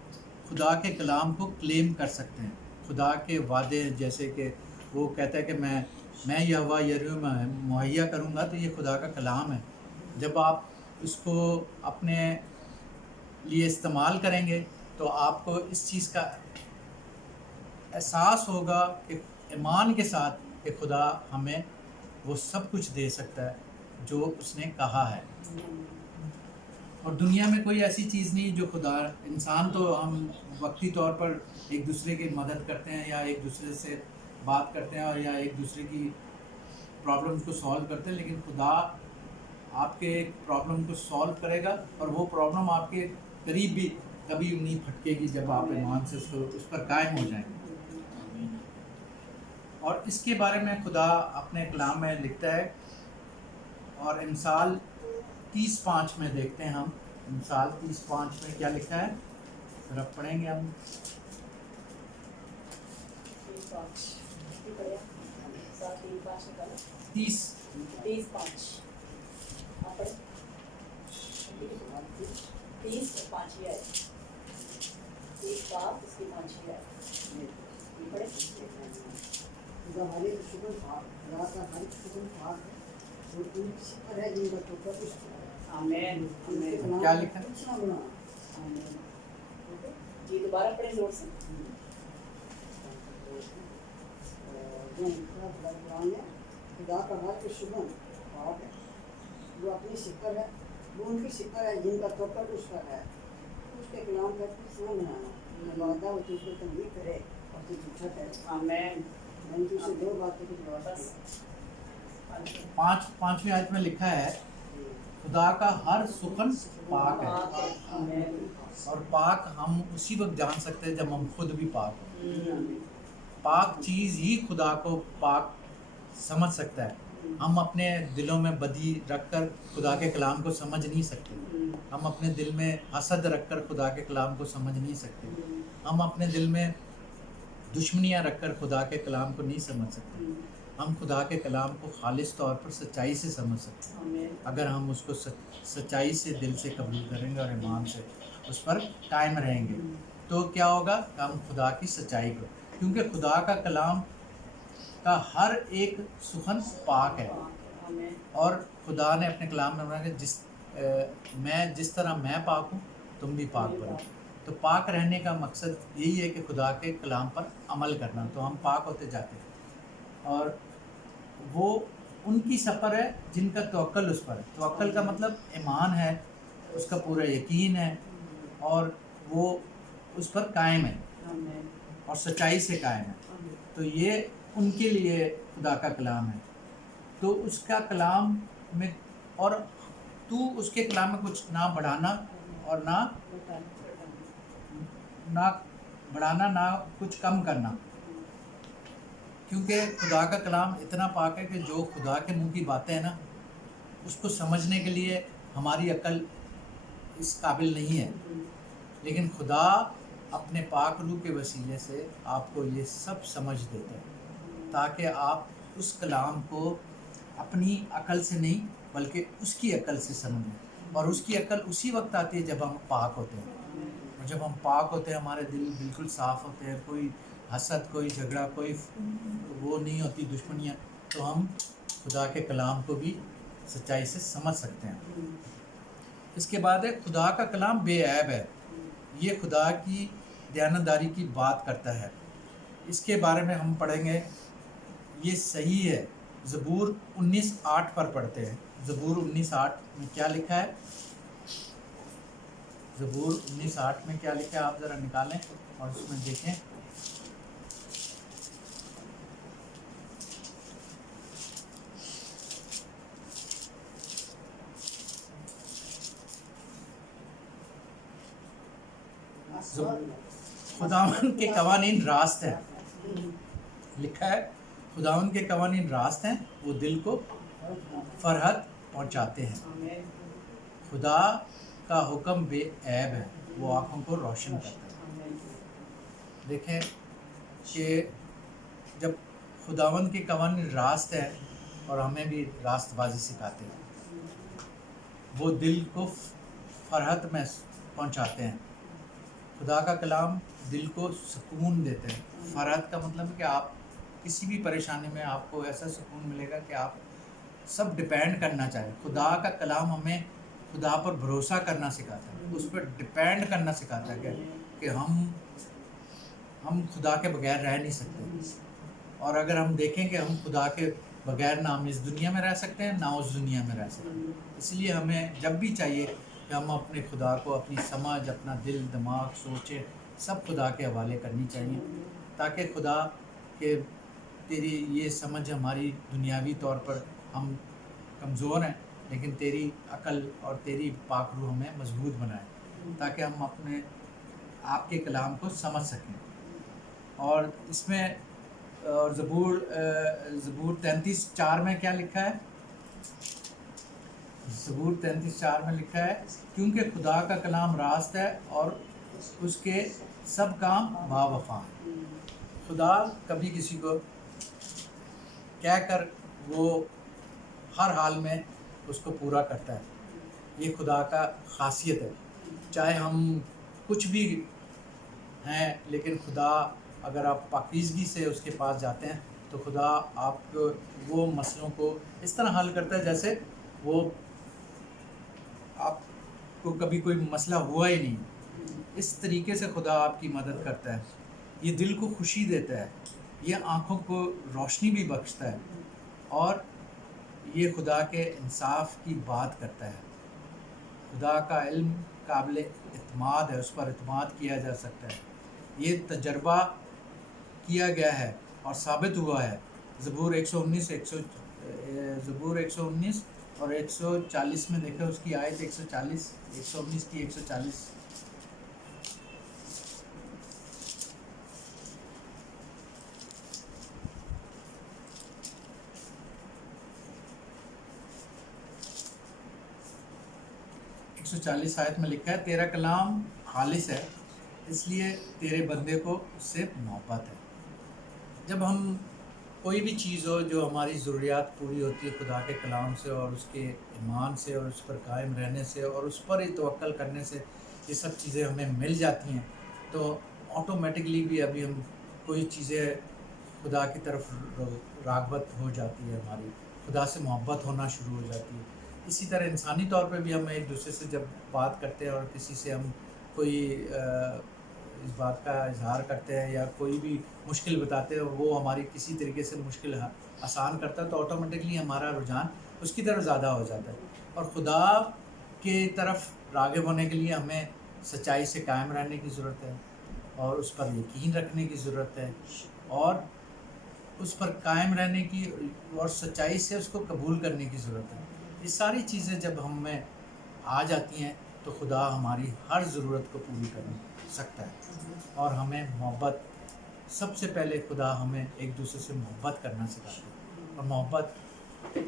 خدا کے کلام کو کلیم کر سکتے ہیں. خدا کے وعدے جیسے کہ وہ کہتا ہے کہ میں یہوہ یریو میں مہیا کروں گا، تو یہ خدا کا کلام ہے. جب آپ اس کو اپنے لیے استعمال کریں گے تو آپ کو اس چیز کا احساس ہوگا کہ ایمان کے ساتھ کہ خدا ہمیں وہ سب کچھ دے سکتا ہے جو اس نے کہا ہے. اور دنیا میں کوئی ایسی چیز نہیں جو خدا، انسان تو ہم وقتی طور پر ایک دوسرے کی مدد کرتے ہیں یا ایک دوسرے سے بات کرتے ہیں اور یا ایک دوسرے کی پرابلم کو سالو کرتے ہیں، لیکن خدا آپ کے پرابلم کو سالو کرے گا، اور وہ پرابلم آپ کے قریب بھی کبھی نہیں پھٹکے گی جب آپ ایمان سے اس پر قائم ہو جائیں گے. اور اس کے بارے میں خدا اپنے کلام میں لکھتا ہے، اور امثال 30:5 میں دیکھتے ہیں ہم. امثال 30:5 میں کیا لکھا ہے، ذرا پڑھیں گے ہم. जी पढ़िया 7 3 5 निकाला 30 30 5 आप पढ़े 30 5 ही आए 30 बाप इसकी 5 ही आए पढ़े खुदा हमारे शुक्र भाग खुदा का हर शुक्र भाग है और उनकी सिफत है जिनका टोकर उस आमीन आमीन क्या लिखा है? कुछ ना बना आमीन जी दोबारा पढ़े जोर से जो खुदा है खुदा का हर शुक्र भाग है जो अपनी सिफत है वो उनकी सिफत है जिनका टोकर उसका है उसके कलाम का कुछ ना बनाना वादा वो तुझको तंबीह करे और तू झूठा करे आमीन मैंने तुझसे दो बातों की जवाब बस दी। पांचवीं आयत में लिखा है खुदा का हर सुखन पाक है। आमीन और पाक हम उसी वक्त जान सकते हैं जब हम खुद भी पाक हो। पाक चीज़ ही खुदा को पाक समझ सकता है। हम अपने दिलों में बदी रखकर खुदा के कलाम को समझ नहीं सकते। हम अपने दिल में हसद रखकर खुदा के कलाम को समझ नहीं सकते। हम अपने दिल में दुश्मनियाँ रखकर खुदा के कलाम को नहीं समझ सकते। हम खुदा के कलाम को खालिस तौर पर सच्चाई से समझ सकते हैं आमीन अगर हम उसको सच्चाई से दिल से कबूल करेंगे और ईमान से उस पर कायम रहेंगे। तो क्या होगा कि हम खुदा की सच्चाई को, क्योंकि खुदा का कलाम का हर एक सुखन पाक है। आमीन और खुदा ने अपने कलाम में बनाया कि जिस तरह मैं पाक हूँ तुम भी पाक बनो। तो पाक रहने का मकसद यही है कि खुदा के कलाम पर अमल करना। तो हम पाक होते जाते हैं और वो उनकी सफ़र है जिनका तवक्कल उस पर है। तवक्कल का मतलब ईमान है, उसका पूरा यकीन है और वो उस पर कायम है आमीन और सच्चाई से कायम है। तो ये उनके लिए खुदा का कलाम है। तो उसका कलाम में और तू उसके कलाम में कुछ ना बढ़ाना और ना बढ़ाना ना कुछ कम करना, क्योंकि खुदा का कलाम इतना पाक है कि जो खुदा के मुंह की बातें हैं ना उसको समझने के लिए हमारी अक्ल इस काबिल नहीं है। लेकिन खुदा अपने पाक रूह के वसीले से आपको ये सब समझ देता है ताकि आप उस कलाम को अपनी अकल से नहीं बल्कि उसकी अकल से समझें। और उसकी अकल उसी वक्त आती है जब हम पाक होते हैं। और जब हम पाक होते हैं हमारे दिल बिल्कुल साफ़ होते हैं, कोई हसद, कोई झगड़ा, कोई वो नहीं होती दुश्मनियाँ, तो हम खुदा के कलाम को भी सच्चाई से समझ सकते हैं। इसके बाद है खुदा का कलाम बेऐब है। ये खुदा की दयानतदारी की बात करता है। इसके बारे में हम पढ़ेंगे, ये सही है। ज़बूर 19:8 पर पढ़ते हैं। ज़बूर 19:8 में क्या लिखा है? ज़बूर 19:8 में क्या लिखा है आप ज़रा निकालें और उसमें देखें। खुदावन के कवानीन रास्त हैं, लिखा है खुदावन के कवानीन रास्त हैं, वो दिल को फरहत पहुंचाते हैं। खुदा का हुक्म बेऐब है, वो आँखों को रोशन करता है। देखें कि जब खुदावन के कवानीन रास्त हैं और हमें भी रास्तबाजी सिखाते हैं, वो दिल को फरहत में पहुंचाते हैं। खुदा का कलाम दिल को सुकून देते हैं। फरहत का मतलब है कि आप किसी भी परेशानी में आपको ऐसा सुकून मिलेगा कि आप सब डिपेंड करना चाहें। खुदा का कलाम हमें खुदा पर भरोसा करना सिखाता है, उस पर डिपेंड करना सिखाता है कि हम खुदा के बगैर रह नहीं सकते। और अगर हम देखें कि हम खुदा के बगैर ना हम इस दुनिया में रह सकते हैं ना उस दुनिया में रह सकते हैं, इसलिए हमें जब भी चाहिए कि हम अपने खुदा को अपनी समझ, अपना दिल, दिमाग, सोचें सब खुदा के हवाले करनी चाहिए, ताकि खुदा के तेरी ये समझ हमारी दुनियावी तौर पर हम कमज़ोर हैं, लेकिन तेरी अकल और तेरी पाक रूह हमें मजबूत बनाए, ताकि हम अपने आपके कलाम को समझ सकें। और इसमें और ज़बूर 33:4 में क्या लिखा है? ज़बूर 33:4 में लिखा है, क्योंकि खुदा का कलाम रास्त है और उसके सब काम बावफा हैं। खुदा कभी किसी को कह कर वो हर हाल में उसको पूरा करता है। ये खुदा का खासियत है। चाहे हम कुछ भी हैं, लेकिन खुदा अगर आप पाकीज़गी से उसके पास जाते हैं तो खुदा आपको वो मसलों को इस तरह हल करता है जैसे वो आपको कभी कोई मसला हुआ ही नहीं। इस तरीके से खुदा आपकी मदद करता है। ये दिल को खुशी देता है, ये आँखों को रोशनी भी बख्शता है, और ये खुदा के इंसाफ की बात करता है। खुदा का इल्म काबिल इत्माद है, उस पर इत्माद किया जा सकता है। ये तजर्बा किया गया है और साबित हुआ है। ज़बूर 119 और 140 में देखें उसकी आयत 119 की 140। आयत में लिखा है, तेरा कलाम खालिस है, इसलिए तेरे बंदे को उससे मोहब्बत है। जब हम कोई भी चीज़ हो जो हमारी ज़रूरियात पूरी होती है खुदा के कलाम से और उसके ईमान से और उस पर कायम रहने से और उस पर ही तवक्कल करने से ये सब चीज़ें हमें मिल जाती हैं, तो ऑटोमेटिकली भी अभी हम कोई चीज़ें खुदा की तरफ राग़बत हो जाती है, हमारी खुदा से मोहब्बत होना शुरू हो जाती है। इसी तरह इंसानी तौर पे भी हम एक दूसरे से जब बात करते हैं और किसी से हम कोई इस बात का इजहार करते हैं या कोई भी मुश्किल बताते हैं, वो हमारी किसी तरीके से मुश्किल आसान करता है, तो ऑटोमेटिकली हमारा रुझान उसकी तरफ ज़्यादा हो जाता है। और खुदा के तरफ राग़िब होने के लिए हमें सच्चाई से कायम रहने की ज़रूरत है और उस पर यकीन रखने की ज़रूरत है और उस पर कायम रहने की और सच्चाई से उसको कबूल करने की ज़रूरत है। ये सारी चीज़ें जब हम में आ जाती हैं तो खुदा हमारी हर ज़रूरत को पूरी कर सकता है। और हमें मोहब्बत, सबसे पहले खुदा हमें एक दूसरे से मोहब्बत करना सिखाता है, और मोहब्बत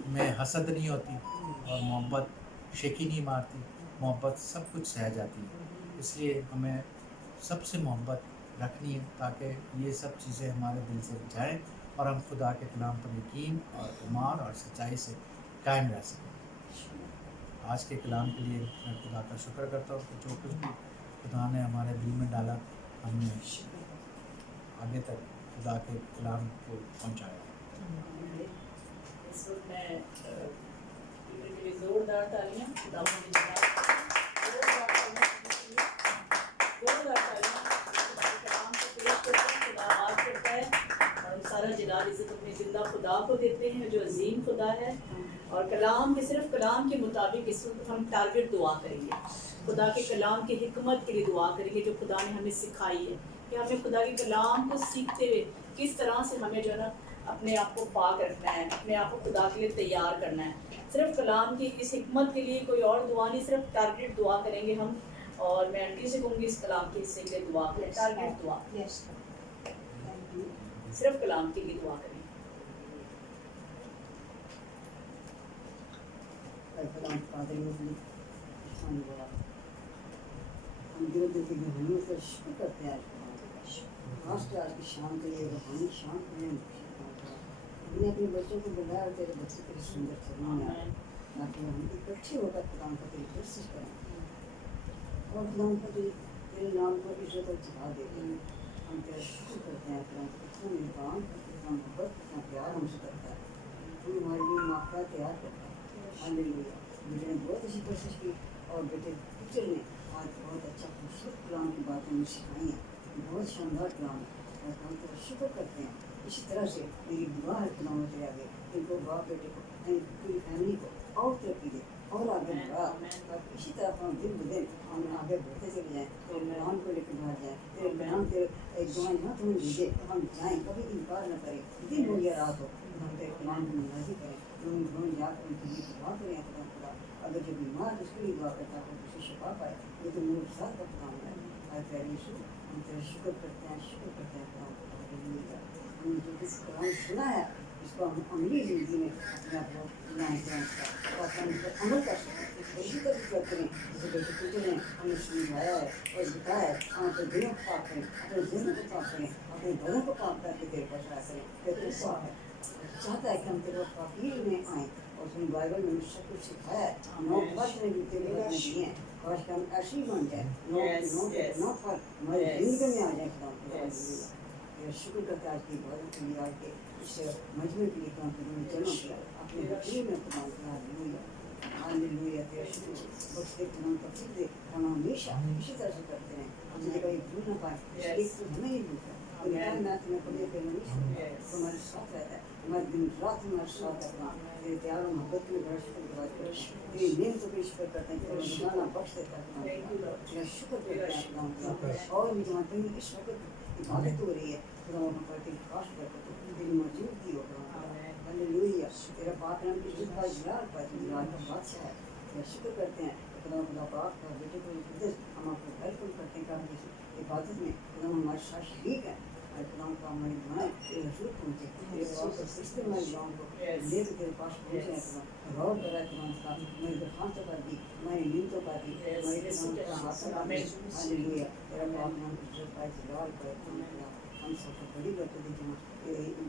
में हसद नहीं होती और मोहब्बत शेखी नहीं मारती, मोहब्बत सब कुछ सह जाती है। इसलिए हमें सबसे मोहब्बत रखनी है ताकि ये सब चीज़ें हमारे दिल से जाएँ और हम खुदा के कलाम पर यकीन और ईमान और सच्चाई से कायम रह सकें। आज के कलाम के लिए मैं खुदा का शुक्र करता हूँ कि जो कुछ भी खुदा ने हमारे दिल में डाला हमने आगे तक खुदा के कलाम को पहुँचाया। इस वक्त मैं के लिए जोरदार तालियां सारा जलाल इज़्ज़त अपने ज़िंदा खुदा को देते हैं जो अजीम खुदा है। और कलाम के सिर्फ कलाम के मुताबिक इस वक्त हम टारगेट दुआ करेंगे, खुदा के कलाम की हिकमत के लिए दुआ करेंगे जो खुदा ने हमें सिखाई है कि हमें खुदा के कलाम को सीखते हुए किस तरह से हमें जो है ना अपने आप को पाक रखना है, अपने आप को खुदा के लिए तैयार करना है। सिर्फ कलाम की इस हिकमत के लिए कोई और दुआ नहीं, सिर्फ टारगेट दुआ करेंगे हम। और मैं आंटी से कहूँगी इस कलाम के हिस्से के लिए दुआ करें, टारगेट दुआ, सिर्फ कलाम के लिए दुआ करें। शुक्र करते हैं आज की शाम के लिए रूहानी शाम के लिए मैंने अपने बच्चों को बुलाया और तेरे बच्चे तेरे सुंदर चरणों में आए ताकि हम इकट्ठे होकर खुदाम का तेरी कोशिश करें और खुदाम का तेरे नाम को इज्जत और झुका देते हैं। हम तेरा शुक्र करते हैं खुदाम को इतना मेहरबान इतना मोहब्बत इतना प्यार हमसे करता है, तू हमारे लिए माफ़ा तैयार करता है। हालेलुया। बेटे ने बहुत अच्छी कोशिश की और बेटे टीचर ने आज बहुत अच्छा खूबसूरत कलाम की बातें हमें सिखाई हैं, बहुत शानदार कलाम है और हम तेरा शुक्र करते हैं। इसी तरह से मेरी दुआ है खुदाम तेरे आगे इनको बाप बेटे को पूरी फैमिली को और तरक्की दे और आगे बढ़ा और इसी तरह हम दिन ब दिन हम आगे बढ़ते चले जाएँ तो बयान को लेकर बाहर जाएँ, तेरे बयान तेरे एक दुआ यहाँ तुम्हें भेजे तो हम जाएँ, कभी इनकार न करें, दिन हो या रात हो हम तेरे कलाम को नाज़ी करें, हम जाकर उनके लिए दुआ करें। खुदा अगर जो बीमार उसके लिए दुआ करता है तो उसे शिफा पाए, ये तो मेरे साथ का काम है। और प्यारे यीशु हम तेरा शुक्र करते हैं हमने जो किस कलाम सुना है इसको हम अमली ज़िंदगी में अपने आप को लाएँ और हम इस पर अमल कर सकें। इसी तरह से करें जैसे बेटे टीचर ने हमें समझाया है और बताया है, हम अपने दिलों को पाक करें, अपने ज़िंदगी को पाक करें, अपने घरों को पाक करके तेरे पास आया करें, तेरे पास है चाहता है कि हम तेरे वकील में आएँ और उसने बाइबल में सब कुछ सिखाया है। 9 वर्ष में भी तेरे वचन दिए हैं, और हम ऐसे ही बन जाए, 9 पर हमारी जिंदगी में आ जाए। खुदा शुक्र करता है आज की इबादत के लिए, आज के इस मजमे के लिए काम तुमने जन्म दिया अपने वकील में खुदा हालेलुया हालेलुया। तेरा शुक्र बख्शते खुदा तफसील दे, हम हमेशा इसी तरह से करते हैं, हम कभी भूल ना पाए, एक तो हमें ही भूलता है मैं तुम्हें कभी कहना नहीं सकता, तुम्हारे साथ रहता है, हमारे दिन रात हमारे साथ रहता है। तेरे प्यार और मोहब्बत के लिए बड़ा शुक्र गुजार करते हैं, तेरी नेमतों पे शुक्र करते हैं, तेरा निशाना बख्श देता है, तेरा शुक्र करते हैं। और भी जमाते हैं इस वक्त इबादत हो रही है, खुदा वहाँ पर तेरी खास बरकत हो, तेरी मौजूदगी हो, हालेलुया। तेरा पाक नाम की इज्जत का इजहार पर इजहार का बादशाह है, तेरा शुक्र करते हैं। खुदा पाक का बेटे को इज्जत हम आपको हेल्पफुल करते हैं, काम इस इबादत में खुदा हमारे साथ शरीक है। खुदा का हमारी दुआएं तेरे रसूल पहुँचे, तेरे पास रिश्ते हमारी दुआओं को लेकर तेरे पास पहुँचे हैं। खुदा गौर कर रहा है खुदा का हमारी दरख्वास्तों का दी, हमारी नीयतों का दी, हमारी का हासिल का दी, हालेलुया। तेरा पाक नाम की इज्जत का इजहार कर हम सबको बड़ी बरकत दी जहाँ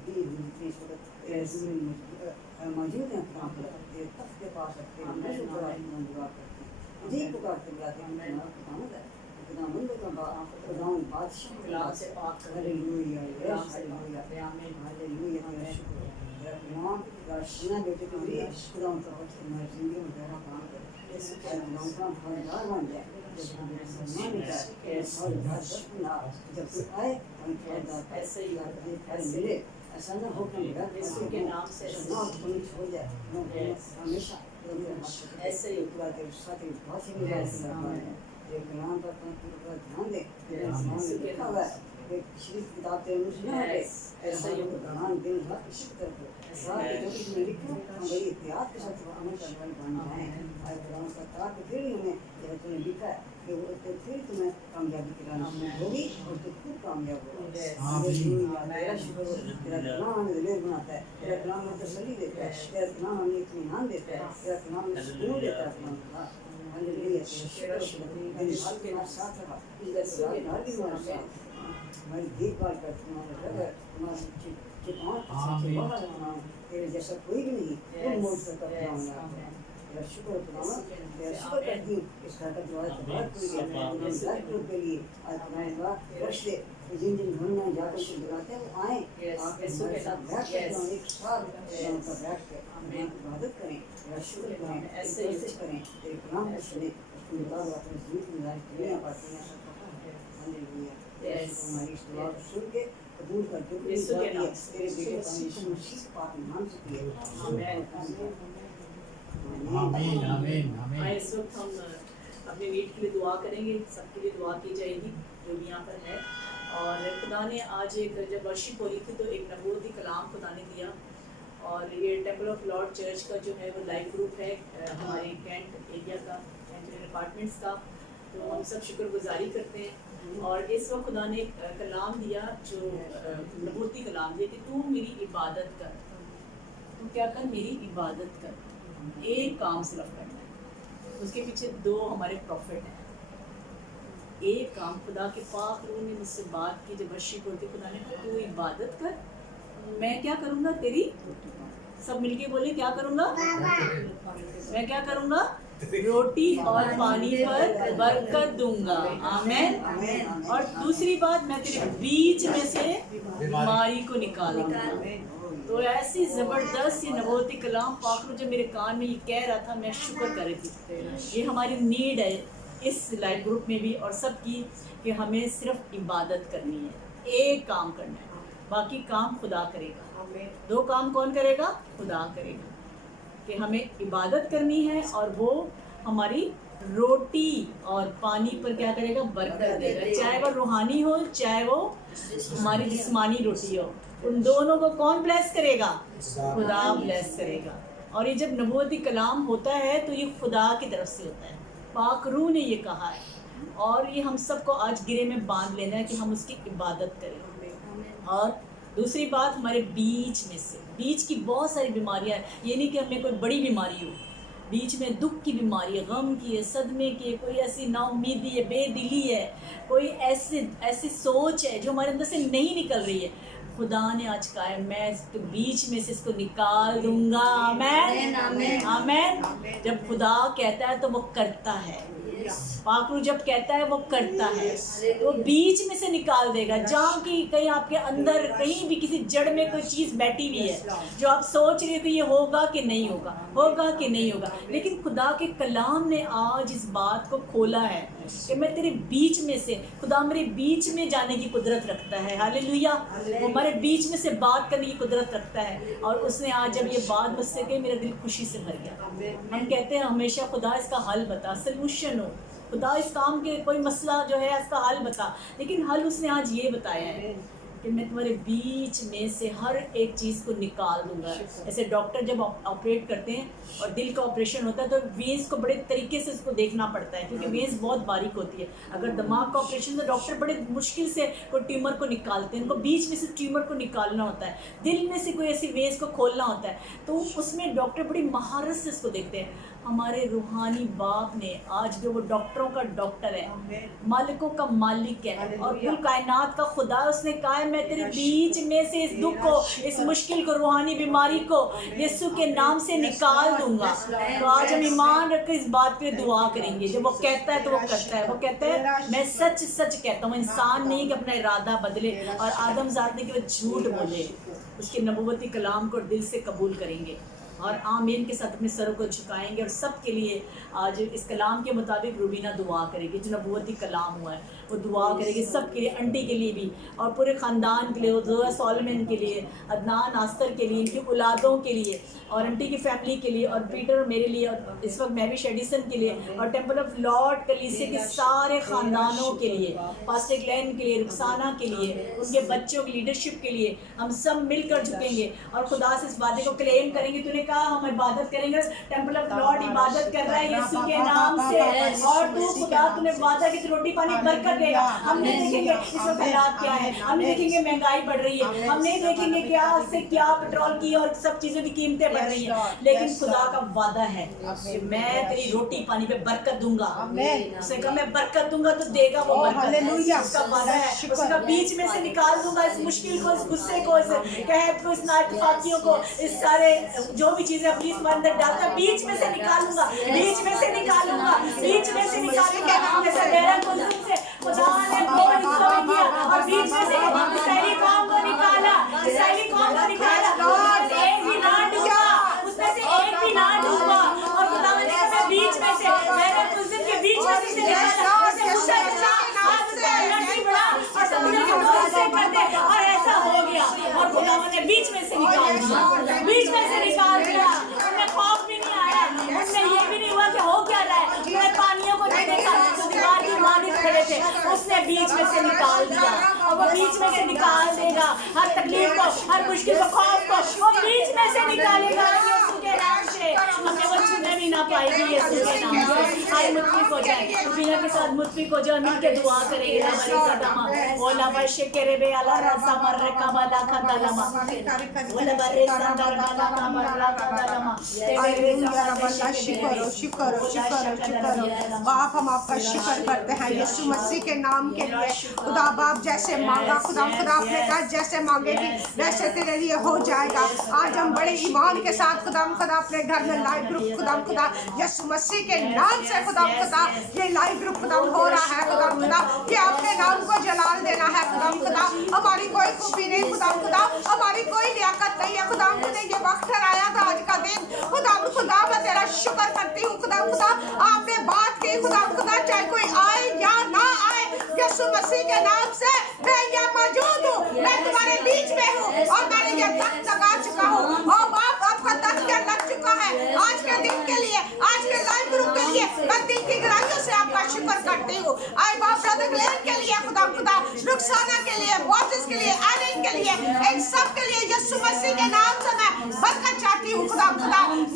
जितनी इस वक्त मौजूद हैं खुदा तेरे तख्त के पास रखते हैं, मैं दुआ करते हैं, जी पुकारते बुलाते हैं खुदावंद है, खुदावंद का खुदावंद बादशाह से पाक कर हालेलुया हालेलुया हालेलुया। तेरा शुक्र तेरा कलाम राशिना बेटे के लिए खुदावंद का वक्त हमारी जिंदगी में गहरा काम करे, खुदावंद का फौजदार बन जाए, जब हमें सम्मान मिलता है और जब कोई आए हमें फौजदार ऐसे ही मिले, ऐसा ना हो कि मेरा यीशु के नाम से ना कोई छोड़ जाए, हमेशा ऐसे ही तेरे साथ बहुत ही तेरे कलाम पर पूरा ध्यान दे, तेरे नाम में लिखा हुआ है शरीफ किताब तेरे मुझ में है, ऐसा ही कुरान दिन रात इसी तरह रात जो कुछ में लिखा हम बड़ी एहतियात के साथ अमल करने वाले बन जाएं। आज कुरान का ताक फिर हमें जब तूने लिखा है कि वो तो फिर तुम्हें कामयाबी दिलानी होगी और तो खूब कामयाब होगा। तेरा शुक्र तेरा कलाम हमें दिलेर बनाता है, तेरा कलाम हमें तसल्ली देता है, तेरा कलाम हमें इत्मीनान देता है, तेरा कलाम हमें सुकून देता है। हालेलुया तेरा शुक्र दिन रात के हमारे साथ रहा, इस रात भी हमारे साथ हमारी देखभाल कर, तुम्हारा रगर तुम्हारा चिपकान तेरे जैसा कोई भी नहीं, तुम मोड़ सकता है। तेरा शुक्र खुदावंद तेरा शुक्र करती हूँ इस घर का दुआ तबार के लिए के लिए आज खुदा बख्श दे जिन जिन घर में जाकर के बुलाते हैं वो आए आपके साथ बैठ कर एक साथ उनका बैठ के इबादत करें, तेरा शुक्र करें, ऐसे कोशिश करें, तेरे कलाम को सुने, उसके बाद अपनी जिंदगी में दुनिया पाते हैं। सब पता है हालेलुया हमारी इस दुआ को सुन के कबूल कर जो तेरे बेटे यीशु मसीह के पाक नाम से किए आमीन आमीन आमीन आमीन। इस वक्त हम अपने नीड के लिए दुआ करेंगे, सबके लिए दुआ की जाएगी जो भी यहाँ पर है। और खुदा ने आज एक जब वर्शिप हो रही थी तो एक नबूवती कलाम खुदा ने दिया, और ये टेम्पल ऑफ लॉर्ड चर्च का जो है वो लाइव ग्रुप है हमारे कैंट एरिया का, कैंट अपार्टमेंट्स का, तो हम सब शुक्रगुजारी करते हैं। और इस वक्त खुदा ने एक कलाम दिया जो नबूवती कलाम दिया कि तू मेरी इबादत कर, तू क्या कर, मेरी इबादत कर। एक काम सिर्फ करना है, उसके पीछे 2 हमारे प्रॉफिट हैं। एक काम खुदा के पाक रूह ने मुझसे बात की जब वर्शिप होती, खुदा ने कहा तू इबादत कर, मैं क्या करूँगा, तेरी सब मिलके बोले क्या करूँगा, मैं क्या करूँगा, रोटी और पानी पर बरकत दूंगा। आमीन। और दूसरी बात, मैं तेरे बीच में से बीमारी को निकालूंगा। तो ऐसी ज़बरदस्त ये नबूवती कलाम पाक जब मेरे कान में ये कह रहा था, मैं शुक्र कर रही थी। ये हमारी नीड है इस लाइव ग्रुप में भी और सब की, कि हमें सिर्फ इबादत करनी है, एक काम करना है, बाकी काम खुदा करेगा। 2 काम कौन करेगा, खुदा करेगा। कि हमें इबादत करनी है और वो हमारी रोटी और पानी पर क्या करेगा, बरकत देगा। चाहे वो रूहानी हो, चाहे वो हमारी जिस्मानी रोटी हो, उन दोनों को कौन ब्लेस करेगा, खुदा ब्लेस करेगा। और ये जब नबूवती कलाम होता है तो ये खुदा की तरफ से होता है, पाक रूह ने ये कहा है, और ये हम सबको आज गिरे में बांध लेना है कि हम उसकी इबादत करें। और दूसरी बात, हमारे बीच की बहुत सारी बीमारियां हैं, ये नहीं कि हमें कोई बड़ी बीमारी हो, बीच में दुख की बीमारी है, गम की है, सदमे की है, कोई ऐसी नाउमीदी है, बेदिली है, कोई ऐसी सोच है जो हमारे अंदर से नहीं निकल रही है, खुदा ने आज कहा है मैं इसके बीच में से इसको निकाल दूंगा। आमेन आमेन। जब खुदा कहता है तो वो करता है, पाकरू जब कहता है वो करता है, वो बीच में से निकाल देगा। जहाँ की कहीं आपके अंदर कहीं भी किसी जड़ में कोई चीज़ बैठी हुई है जो आप सोच रहे हो कि ये होगा कि नहीं होगा, होगा कि नहीं होगा, लेकिन खुदा के कलाम ने आज इस बात को खोला है कि मैं तेरे बीच में से, खुदा मेरे बीच में जाने की कुदरत रखता है। हालेलुया। वो हमारे बीच में से बात करने की कुदरत रखता है। और उसने आज जब ये बात मुझसे कही मेरा दिल खुशी से भर गया। हम कहते हैं हमेशा खुदा इसका हल बता, सोल्यूशन हो, खुदा इस काम के कोई मसला जो है इसका हल बता, लेकिन हल उसने आज ये बताया है कि मैं तुम्हारे बीच में से हर एक चीज़ को निकाल दूंगा। ऐसे डॉक्टर जब ऑपरेट करते हैं और दिल का ऑपरेशन होता है तो वेंस को बड़े तरीके से उसको देखना पड़ता है, क्योंकि वेंस बहुत बारीक होती है। अगर दिमाग का ऑपरेशन तो डॉक्टर बड़े मुश्किल से कोई ट्यूमर को निकालते हैं, उनको बीच में से ट्यूमर को निकालना होता है, दिल में से कोई ऐसी वेंस को खोलना होता है, तो उसमें डॉक्टर बड़ी महारत से इसको देखते हैं। हमारे रूहानी बाप ने आज जो वो डॉक्टरों का डॉक्टर है, मालिकों का मालिक है और कुल कायनात का खुदा, उसने कहा है मैं तेरे बीच में से इस दुख को, इस मुश्किल को, रूहानी बीमारी को यीशु के नाम से निकाल दूंगा। तो आज हम ईमान रख कर इस बात पे दुआ करेंगे। जब वो कहता है तो वो करता है। वो कहता है मैं सच सच कहता हूँ, इंसान नहीं कि अपना इरादा बदले और आदमजात नहीं कि वो झूठ बोले। उसके नबूवती कलाम को दिल से कबूल करेंगे और आमीन के साथ अपने सरों को झुकाएंगे। और सब के लिए आज इस कलाम के मुताबिक रूबीना दुआ करेगी, जो नबूवती कलाम हुआ है वो दुआ करेगी सब के लिए, आंटी के लिए भी और पूरे ख़ानदान के लिए, जोया सोलमन के लिए, अदनान आस्तर के लिए, इनकी औलादों के लिए और आंटी की फैमिली के लिए और पीटर और मेरे लिए और इस वक्त मैविश एडिसन के लिए और टेम्पल ऑफ लॉर्ड कलीसिया के सारे ख़ानदानों के लिए, पास्टर ग्लेन के लिए, रुखसाना के लिए, उनके बच्चों की लीडरशिप के लिए हम सब मिलकर झुकेंगे और खुदा से इस वादे को क्लेम करेंगे। तूने कहा हम इबादत करेंगे, टेम्पल ऑफ लॉर्ड इबादत कर रहा है यीशु के नाम से, और तू खुदा तूने वादा कि तू रोटी पानी बरकत देगा। हम नहीं देखेंगे इस वक्त हालात क्या है, हम नहीं देखेंगे महंगाई बढ़ रही है, हम नहीं देखेंगे क्या से क्या पेट्रोल की और सब चीजों की कीमतें बढ़ रही है, लेकिन खुदा का वादा है कि मैं तेरी रोटी पानी पे बरकत दूंगा। उसने कहा मैं बरकत दूंगा तो देगा वो बरकत, उसका वादा है। उसका बीच में से निकाल दूंगा इस मुश्किल को, इस गुस्से को, इस कहत को, इस नाइतफाकियों को, इस सारे जो भी चीजें अपनी इस अंदर डालता बीच में से निकालूंगा, बीच में से निकालूंगा, बीच में से निकालूंगा। जैसे मेरा कुलसुम से खुदा ने कोई इसको किया और बीच में से इसराइली कौम को निकाला, इसराइली कौम को निकाला, एक भी ना डूबा, उसमें से एक भी ना डूबा। और खुदा ने कहा बीच में से मेरे कुलसुम के बीच में से निकाला, उसे मूसा के साथ हाथ से लड़की बढ़ा और समुद्र के दूर से कर दे, और ऐसा हो गया। और खुदा ने बीच में से निकाल दिया, बीच में से निकाल दिया। उन्हें खौफ भी नहीं आया, उनमें ये भी नहीं हुआ कि हो क्या रहा है, उन्हें पानियों को नहीं देखा तो दीवार की मानित खड़े थे, उसने बीच में से निकाल दिया और वो बीच में से निकाल देगा। हर तकलीफ को, हर मुश्किल को, खौफ को वो बीच में से निकालेगा यीशु के नाम से। हमें वो छूने भी ना पाएगी यीशु के नाम से। आइए मुत्फिक हो जाए, रुबीना के साथ मुत्फिक हो जाए, मिलकर दुआ करेंगे। हमारे कदमा ओला बशे करे बे अला रसा मर का बाला खंदालमा ओला बरे संदर बाला कमर खंदालमा। हालेलुया रब अल्लाह, शुक्र शुक्र शुक्र शुक्र बाप, हम आपका शुक्र करते हैं यीशु मसीह के नाम के लिए। खुदा बाप जैसे मांगा खुदा आपने कहा जैसे मांगेगी वैसे तेरे लिए हो जाएगा। आज हम बड़े ईमान के साथ खुदा अपने घर में लाइव ग्रुप खुदा यीशु मसीह के नाम से खुदा ये लाइव ग्रुप खुदा हो रहा है। खुदा कि आपके नाम को जलाल देना है। खुदा हमारी कोई खूबी नहीं, खुदा हमारी कोई लियाकत नहीं है। खुदा ये वक्त ठहराया था आज का दिन, खुदा मैं तेरा शुक्र करती हूँ। खुदा आपने बात की खुदा चाहे कोई आए या ना आए, यीशु मसीह के नाम से मैं यहाँ मौजूद हूँ, मैं तुम्हारे बीच में हूँ और मैंने ये तख्त लगा चुका हूँ और बाप आपका तख्त लग चुका है। आज के दिन के लिए, आज के लाइव ग्रुप के लिए मैं दिल की गहराइयों से आपका शुक्र करती हूँ। आए बाप ब्रदर ग्लेन के लिए खुदा रुखसाना के लिए, मोसेस के लिए, एलन के लिए, इन सब के लिए यीशु मसीह के नाम से मैं बरकत चाहती हूँ। खुदा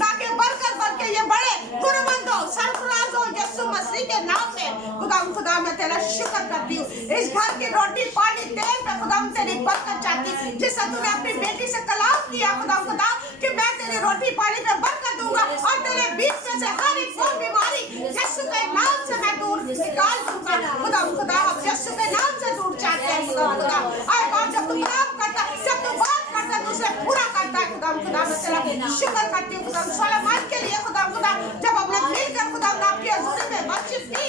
ताकि बरकत बन के ये बड़े गुणवंत हो, सरफराज हो यीशु मसीह के नाम में। खुदा मैं तेरा शुक्र करती हूँ। इस घर की रोटी पानी तेल पे खुदा तेरी बरकत चाहती, जिससे तूने अपनी बेटी से कलाम किया खुदा कि मैं तेरी रोटी पानी पे बरकत दूंगा और तेरे बीच में से हर एक कोई बीमारी यीशु के नाम से मैं दूर निकाल दूंगा। खुदा आप यीशु के नाम से दूर चाहते हैं। खुदा आए बाप जब तू काम करता खुदा मैं तेरा शुक्र करती हूँ खुदा सुलेमान के लिए खुदा जब हमने मिलकर खुदा आपकी हजूरी में वर्शिप की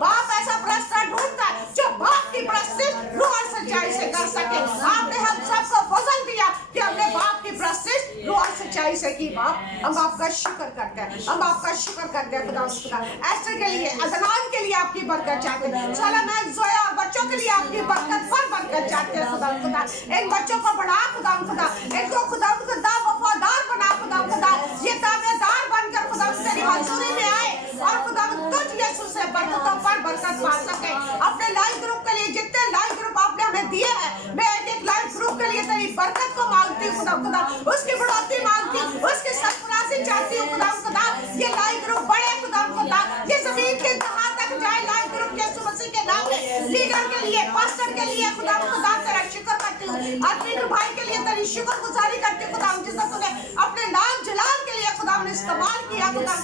बाप ऐसा परस्तर ढूंढता है जो बाप की परस्तिश रूह और सच्चाई से कर सके। आपने हम सबको फजल दिया कि हमने बाप की परस्तिश रूह और सच्चाई से की। बाप हम आपका शुक्र करते हैं, हम आपका शुक्र करते हैं खुदा ऐसे के लिए अदनान के लिए आपकी बरकत चाहते हैं, सुलेमान जोया और बच्चों के लिए आपकी बरकत पर बरकत चाहते हैं खुदा इन बच्चों को बढ़ा खुदा इनको खुदा वफादार बना खुदा ये ताबेदार बनकर खुदा तेरी हजूरी में आए और खुदा तुझ यीशु से बरकतों पर बरकत पा सके। अपने लाइव ग्रुप के लिए जितने लाइव ग्रुप आपने हमें दिए हैं मैं एक लाइव ग्रुप के लिए तेरी बरकत को मांगती हूँ खुदा उसकी बढ़ोतरी मांगती हूँ, उसकी सरफराजी चाहती हूँ खुदा ये लाइव ग्रुप बढ़े खुदा ये जमीन के इंतहा तक जाए लाइव ग्रुप यीशु मसीह के नाम में। लीडर के लिए पास्टर के लिए खुदा तेरा शुक्र करती हूँ, आदमी भाई के लिए तेरी शुक्रगुजारी करती हूँ खुदा जिसने तूने अपने नाम जलाल के लिए खुदा ने इस्तेमाल किया खुदा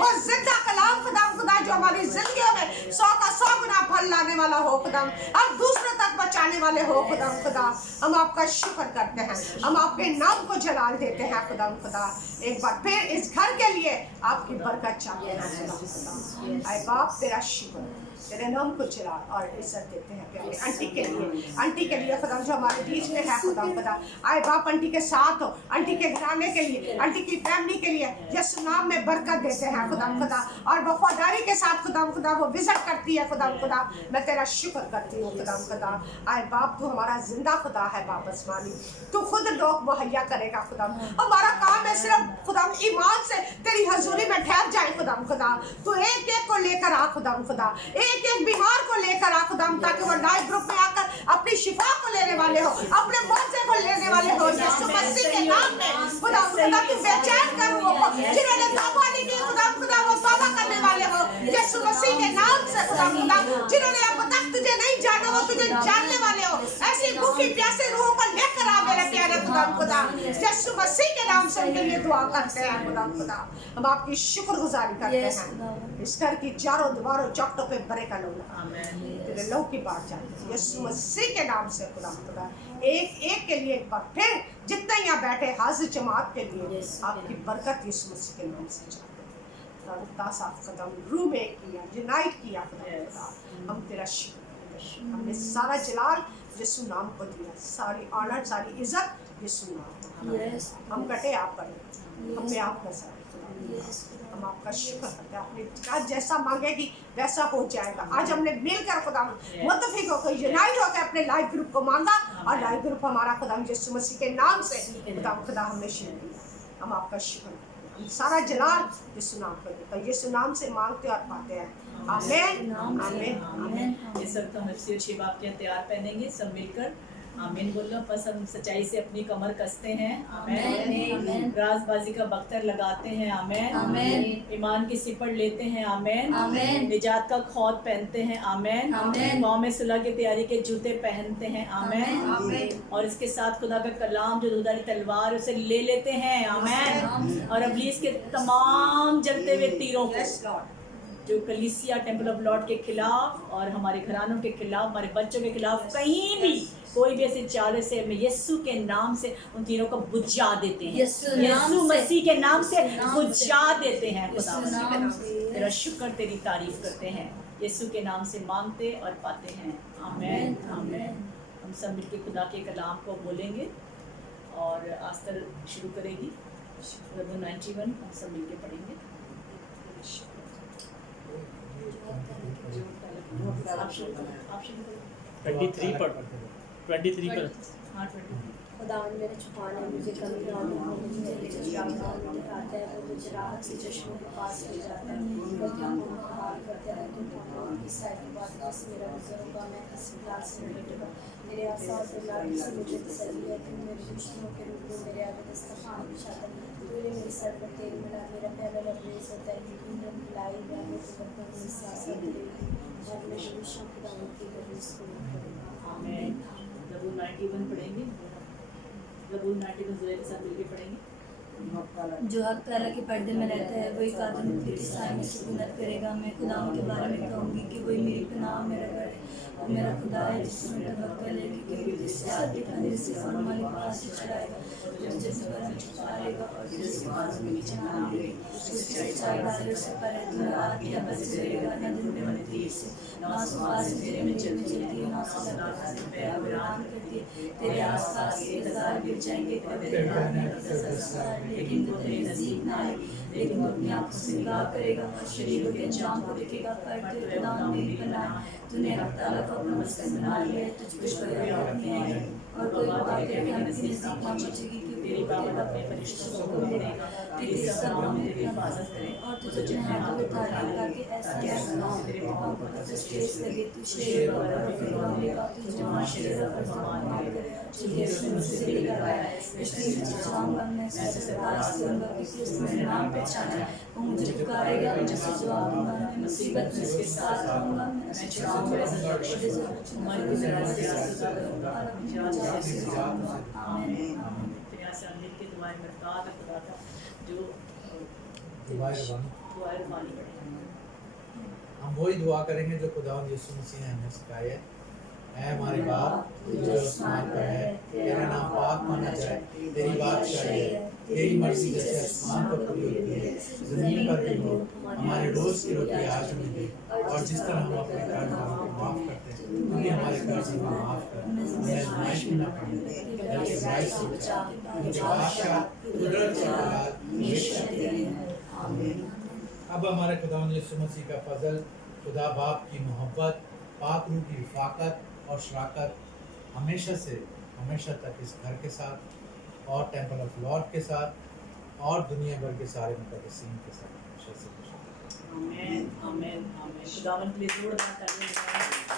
वो जिंदा कलाम खुदा जो हमारी जिंदगी में 100 का 100 गुना फल लाने वाला हो खुदा अब दूसरों तक बचाने वाले हो खुदा हम आपका शुक्र करते हैं, हम आपके नाम को जलाल देते हैं खुदा एक बार फिर इस घर के लिए आपकी बरकत चाहते हैं खुदा आए बाप तेरा शुक्र तेरे नाम को चला और इज्जत देते हैं प्यारे आंटी के लिए खुदा जो हमारे बीच में है खुदा आए बाप आंटी के साथ हो, आंटी के घराने के लिए आंटी की फैमिली के लिए यीशु नाम में बरकत देते हैं खुदा और वफादारी के साथ खुदा वो विजिट करती है खुदा मैं तेरा शुक्र करती हूँ खुदा आए बाप तू हमारा जिंदा खुदा है बाप आसमानी तू खुद लोग मुहैया करेगा खुदा हमारा काम है सिर्फ खुदा ईमान से तेरी हजूरी में ठहर जाए खुदा तू एक एक को लेकर आ खुदा एक बीमार को लेकर आ खुदा ताकि वो लाइव ग्रुप में आकर अपनी शिफा को लेने वाले हो, अपने मुआवजे को लेने वाले हो यीशु मसीह के नाम में खुदा तू बेचैन कर वो जिन्होंने तौबा नहीं की खुदा वो तौबा करने वाले हो यीशु मसीह के नाम से खुदा जिन्होंने अब तक तुझे नहीं जाना वो तुझे जानने वाले हो ऐसी भूखी प्यासी रूह को लेकर आ मेरे प्यारे खुदा यीशु मसीह के नाम से उनके लिए दुआ करते हैं खुदा हम आपकी शुक्रगुजारी करते हैं इस घर की चारों दीवारों चौखटों पे बड़े का लोग तेरे लहू की बात जाते हैं यीशु मसीह के नाम से खुदा एक के लिए एक बार फिर जितने यहाँ बैठे हाजिर जमात के लिए आपकी बरकत यीशु मसीह के नाम से चाहते हैं कदम रूह में किया यूनाइट किया खुदा हम तेरा शुक्र हमने सारा जलाल यीशु नाम को दिया सारी ऑनर सारी इज्जत यीशु नाम हम कटे आप पर हमें आप नजर हम आपका शुक्र करते हैं अपने आज जैसा मांगेगी वैसा हो जाएगा। आज हमने मिलकर खुदा मुत्तफिक होकर यूनाइट होकर अपने लाइव ग्रुप को मांगा और लाइव ग्रुप हमारा खुदा यीशु मसीह के नाम से खुदा हमने शुरू किया हम आपका शुक्र करते हैं हम सारा जलाल यीशु नाम को देते हैं यीशु नाम से मांगते और पाते हैं आमीन आमीन आमीन। ये सब तो नफसी और शिवा के तैयार पहनेंगे सब मिलकर आमीन बोलो बस हम सच्चाई से अपनी कमर कसते हैं आमीन राजबाजी का बख्तर लगाते हैं आमीन ईमान की सिपड़ लेते हैं आमीन निजात का खौद पहनते हैं आमीन पाँव में सुलह की तैयारी के जूते पहनते हैं आमीन और इसके साथ खुदा का कलाम जो दुधारी तलवार उसे ले लेते हैं आमीन और इब्लीस के तमाम जलते हुए तीरों को जो कलीसिया टेंपल ऑफ लॉर्ड के खिलाफ और हमारे घरानों के खिलाफ हमारे बच्चों के खिलाफ कहीं भी कोई भी ऐसे चाले से हमें यीशु के नाम से उन तीनों को बुझा देते हैं यीशु मसीह के नाम से बुझा देते हैं खुदा तेरा शुक्र तेरी तारीफ करते हैं यीशु के नाम से मांगते और पाते हैं आमीन आमीन। हम सब मिलकर खुदा के कलाम को बोलेंगे और आस्तर शुरू करेगी 91 हम सब मिलकर पढ़ेंगे। आप शुरू करो 23 पर 23 पर हाँ 23 खुदा मेरे छुपाने मुझे कभी मुझे दिखाता है वो मुझे राहत से चश्मों के पास ले जाता है वो क्या हाल करते हैं कि किस साइड की बात बस मेरा गुजर होगा मैं किस प्यार से निकलूंगा मेरे आसास से लाड़ी से मुझे तसल्ली है तुम मेरे दुश्मनों के रूप में मेरे आगे दस्तरखान बिछाता है तूने मेरी सर पर तेल मिला मेरा पहला लबरेज होता है कि ईंधन मिलाई मैं मेरे पर मेरी सांसें मिलेगी और मेरे दुश्मन की दावत की गर्मी इसको ज़बूर 91 पढ़ेंगे ज़बूर 91 ज़ुबैर के साथ मिलकर पढ़ेंगे जो हक ताला के पर्दे में रहता है वही कादर मुक्ति के साय में सुकूनत करेगा। मैं खुदाओं के बारे में कहूँगी कि वही मेरी पनाह मेरा घर है और मेरा खुदा है जिसमें तवक्कल है, क्योंकि जिससे आगे अंधेरे से और मालिक पास से चढ़ाएगा, जिससे पर हम छुपा लेगा और जिसके पास में नीचे ना मिलेगी। उसकी सच्चाई बादलों से पर है, तू रात या बस करेगा न दिन में मंदिर से, ना सुबह से तेरे में चलती है, ना सदा पे आराम करती है। तेरे आसपास के हजार गिर जाएंगे लेकिन वो तेरे नजदीक ना आए। लेकिन वो अपनी आंखों से निगाह करेगा और शरीर के अंजाम को देखेगा। पर तेरे खुदा मेरी पनाह, तूने हक ताला को अपना मस्कन बना लिया है, तुझ पर कोई आफत नहीं आएगी और कोई बात तेरे हमें नजदीक ना पहुंचेगी, क्योंकि वो तेरा अपने फरिश्तों को मिलेगा तेरी सब मेरी हिफाजत करे और तुझे अपने हाथों में तारीफ करके ऐसा तेरे पाँव को तेज लगे। तू शेर और लेगा, तुझे जवान शेर और जवान करे तुझे मुझसे लेकर आया है। इसलिए मैं चाहूँगा मैं उससे बात करूँगा, क्योंकि उसने मेरा नाम पहचाना है। वो मुझे पुकारेगा, मैं उसे जवाब दूँगा। मैं मुसीबत में उसके साथ रहूँगा, मैं उसे छुड़ाऊँगा और अपनी वजह से छुड़ाऊँगा। आमीन। दुआएं बरकत खुदा का जो दुआएं रुबानी पढ़े। हम वही दुआ करेंगे जो खुदावंद यीशु मसीह ने हमें सिखाई है। ऐ हमारे बाप जो आसमान पर है, तेरा नाम पाक माना जाए, तेरी बादशाही है, तेरी मर्जी जैसे आसमान पर पूरी होती है जमीन पर भी हो। हमारे रोज की रोटी आज हमें दे और जिस तरह हम अपने कर्जदारों को माफ करते हैं तू भी हमारे कर्ज को माफ कर। हमें आजमाइश में न पड़ने दे बल्कि बुराई से बचा। तुझे बादशाह कुदरत और औलाद हमेशा तेरी है। आमीन। अब हमारे खुदावंद यीशु मसीह का फजल, खुदा बाप की मोहब्बत, पाक रूह की रफ़ाकत और शराकत हमेशा से हमेशा तक इस घर के साथ और टेंपल ऑफ लॉर्ड के साथ और दुनिया भर के सारे मुक़द्दसीन के साथ हमेशा से। आमीन आमीन आमीन। खुदावंद के लिए जोरदार तालियां बजाएं।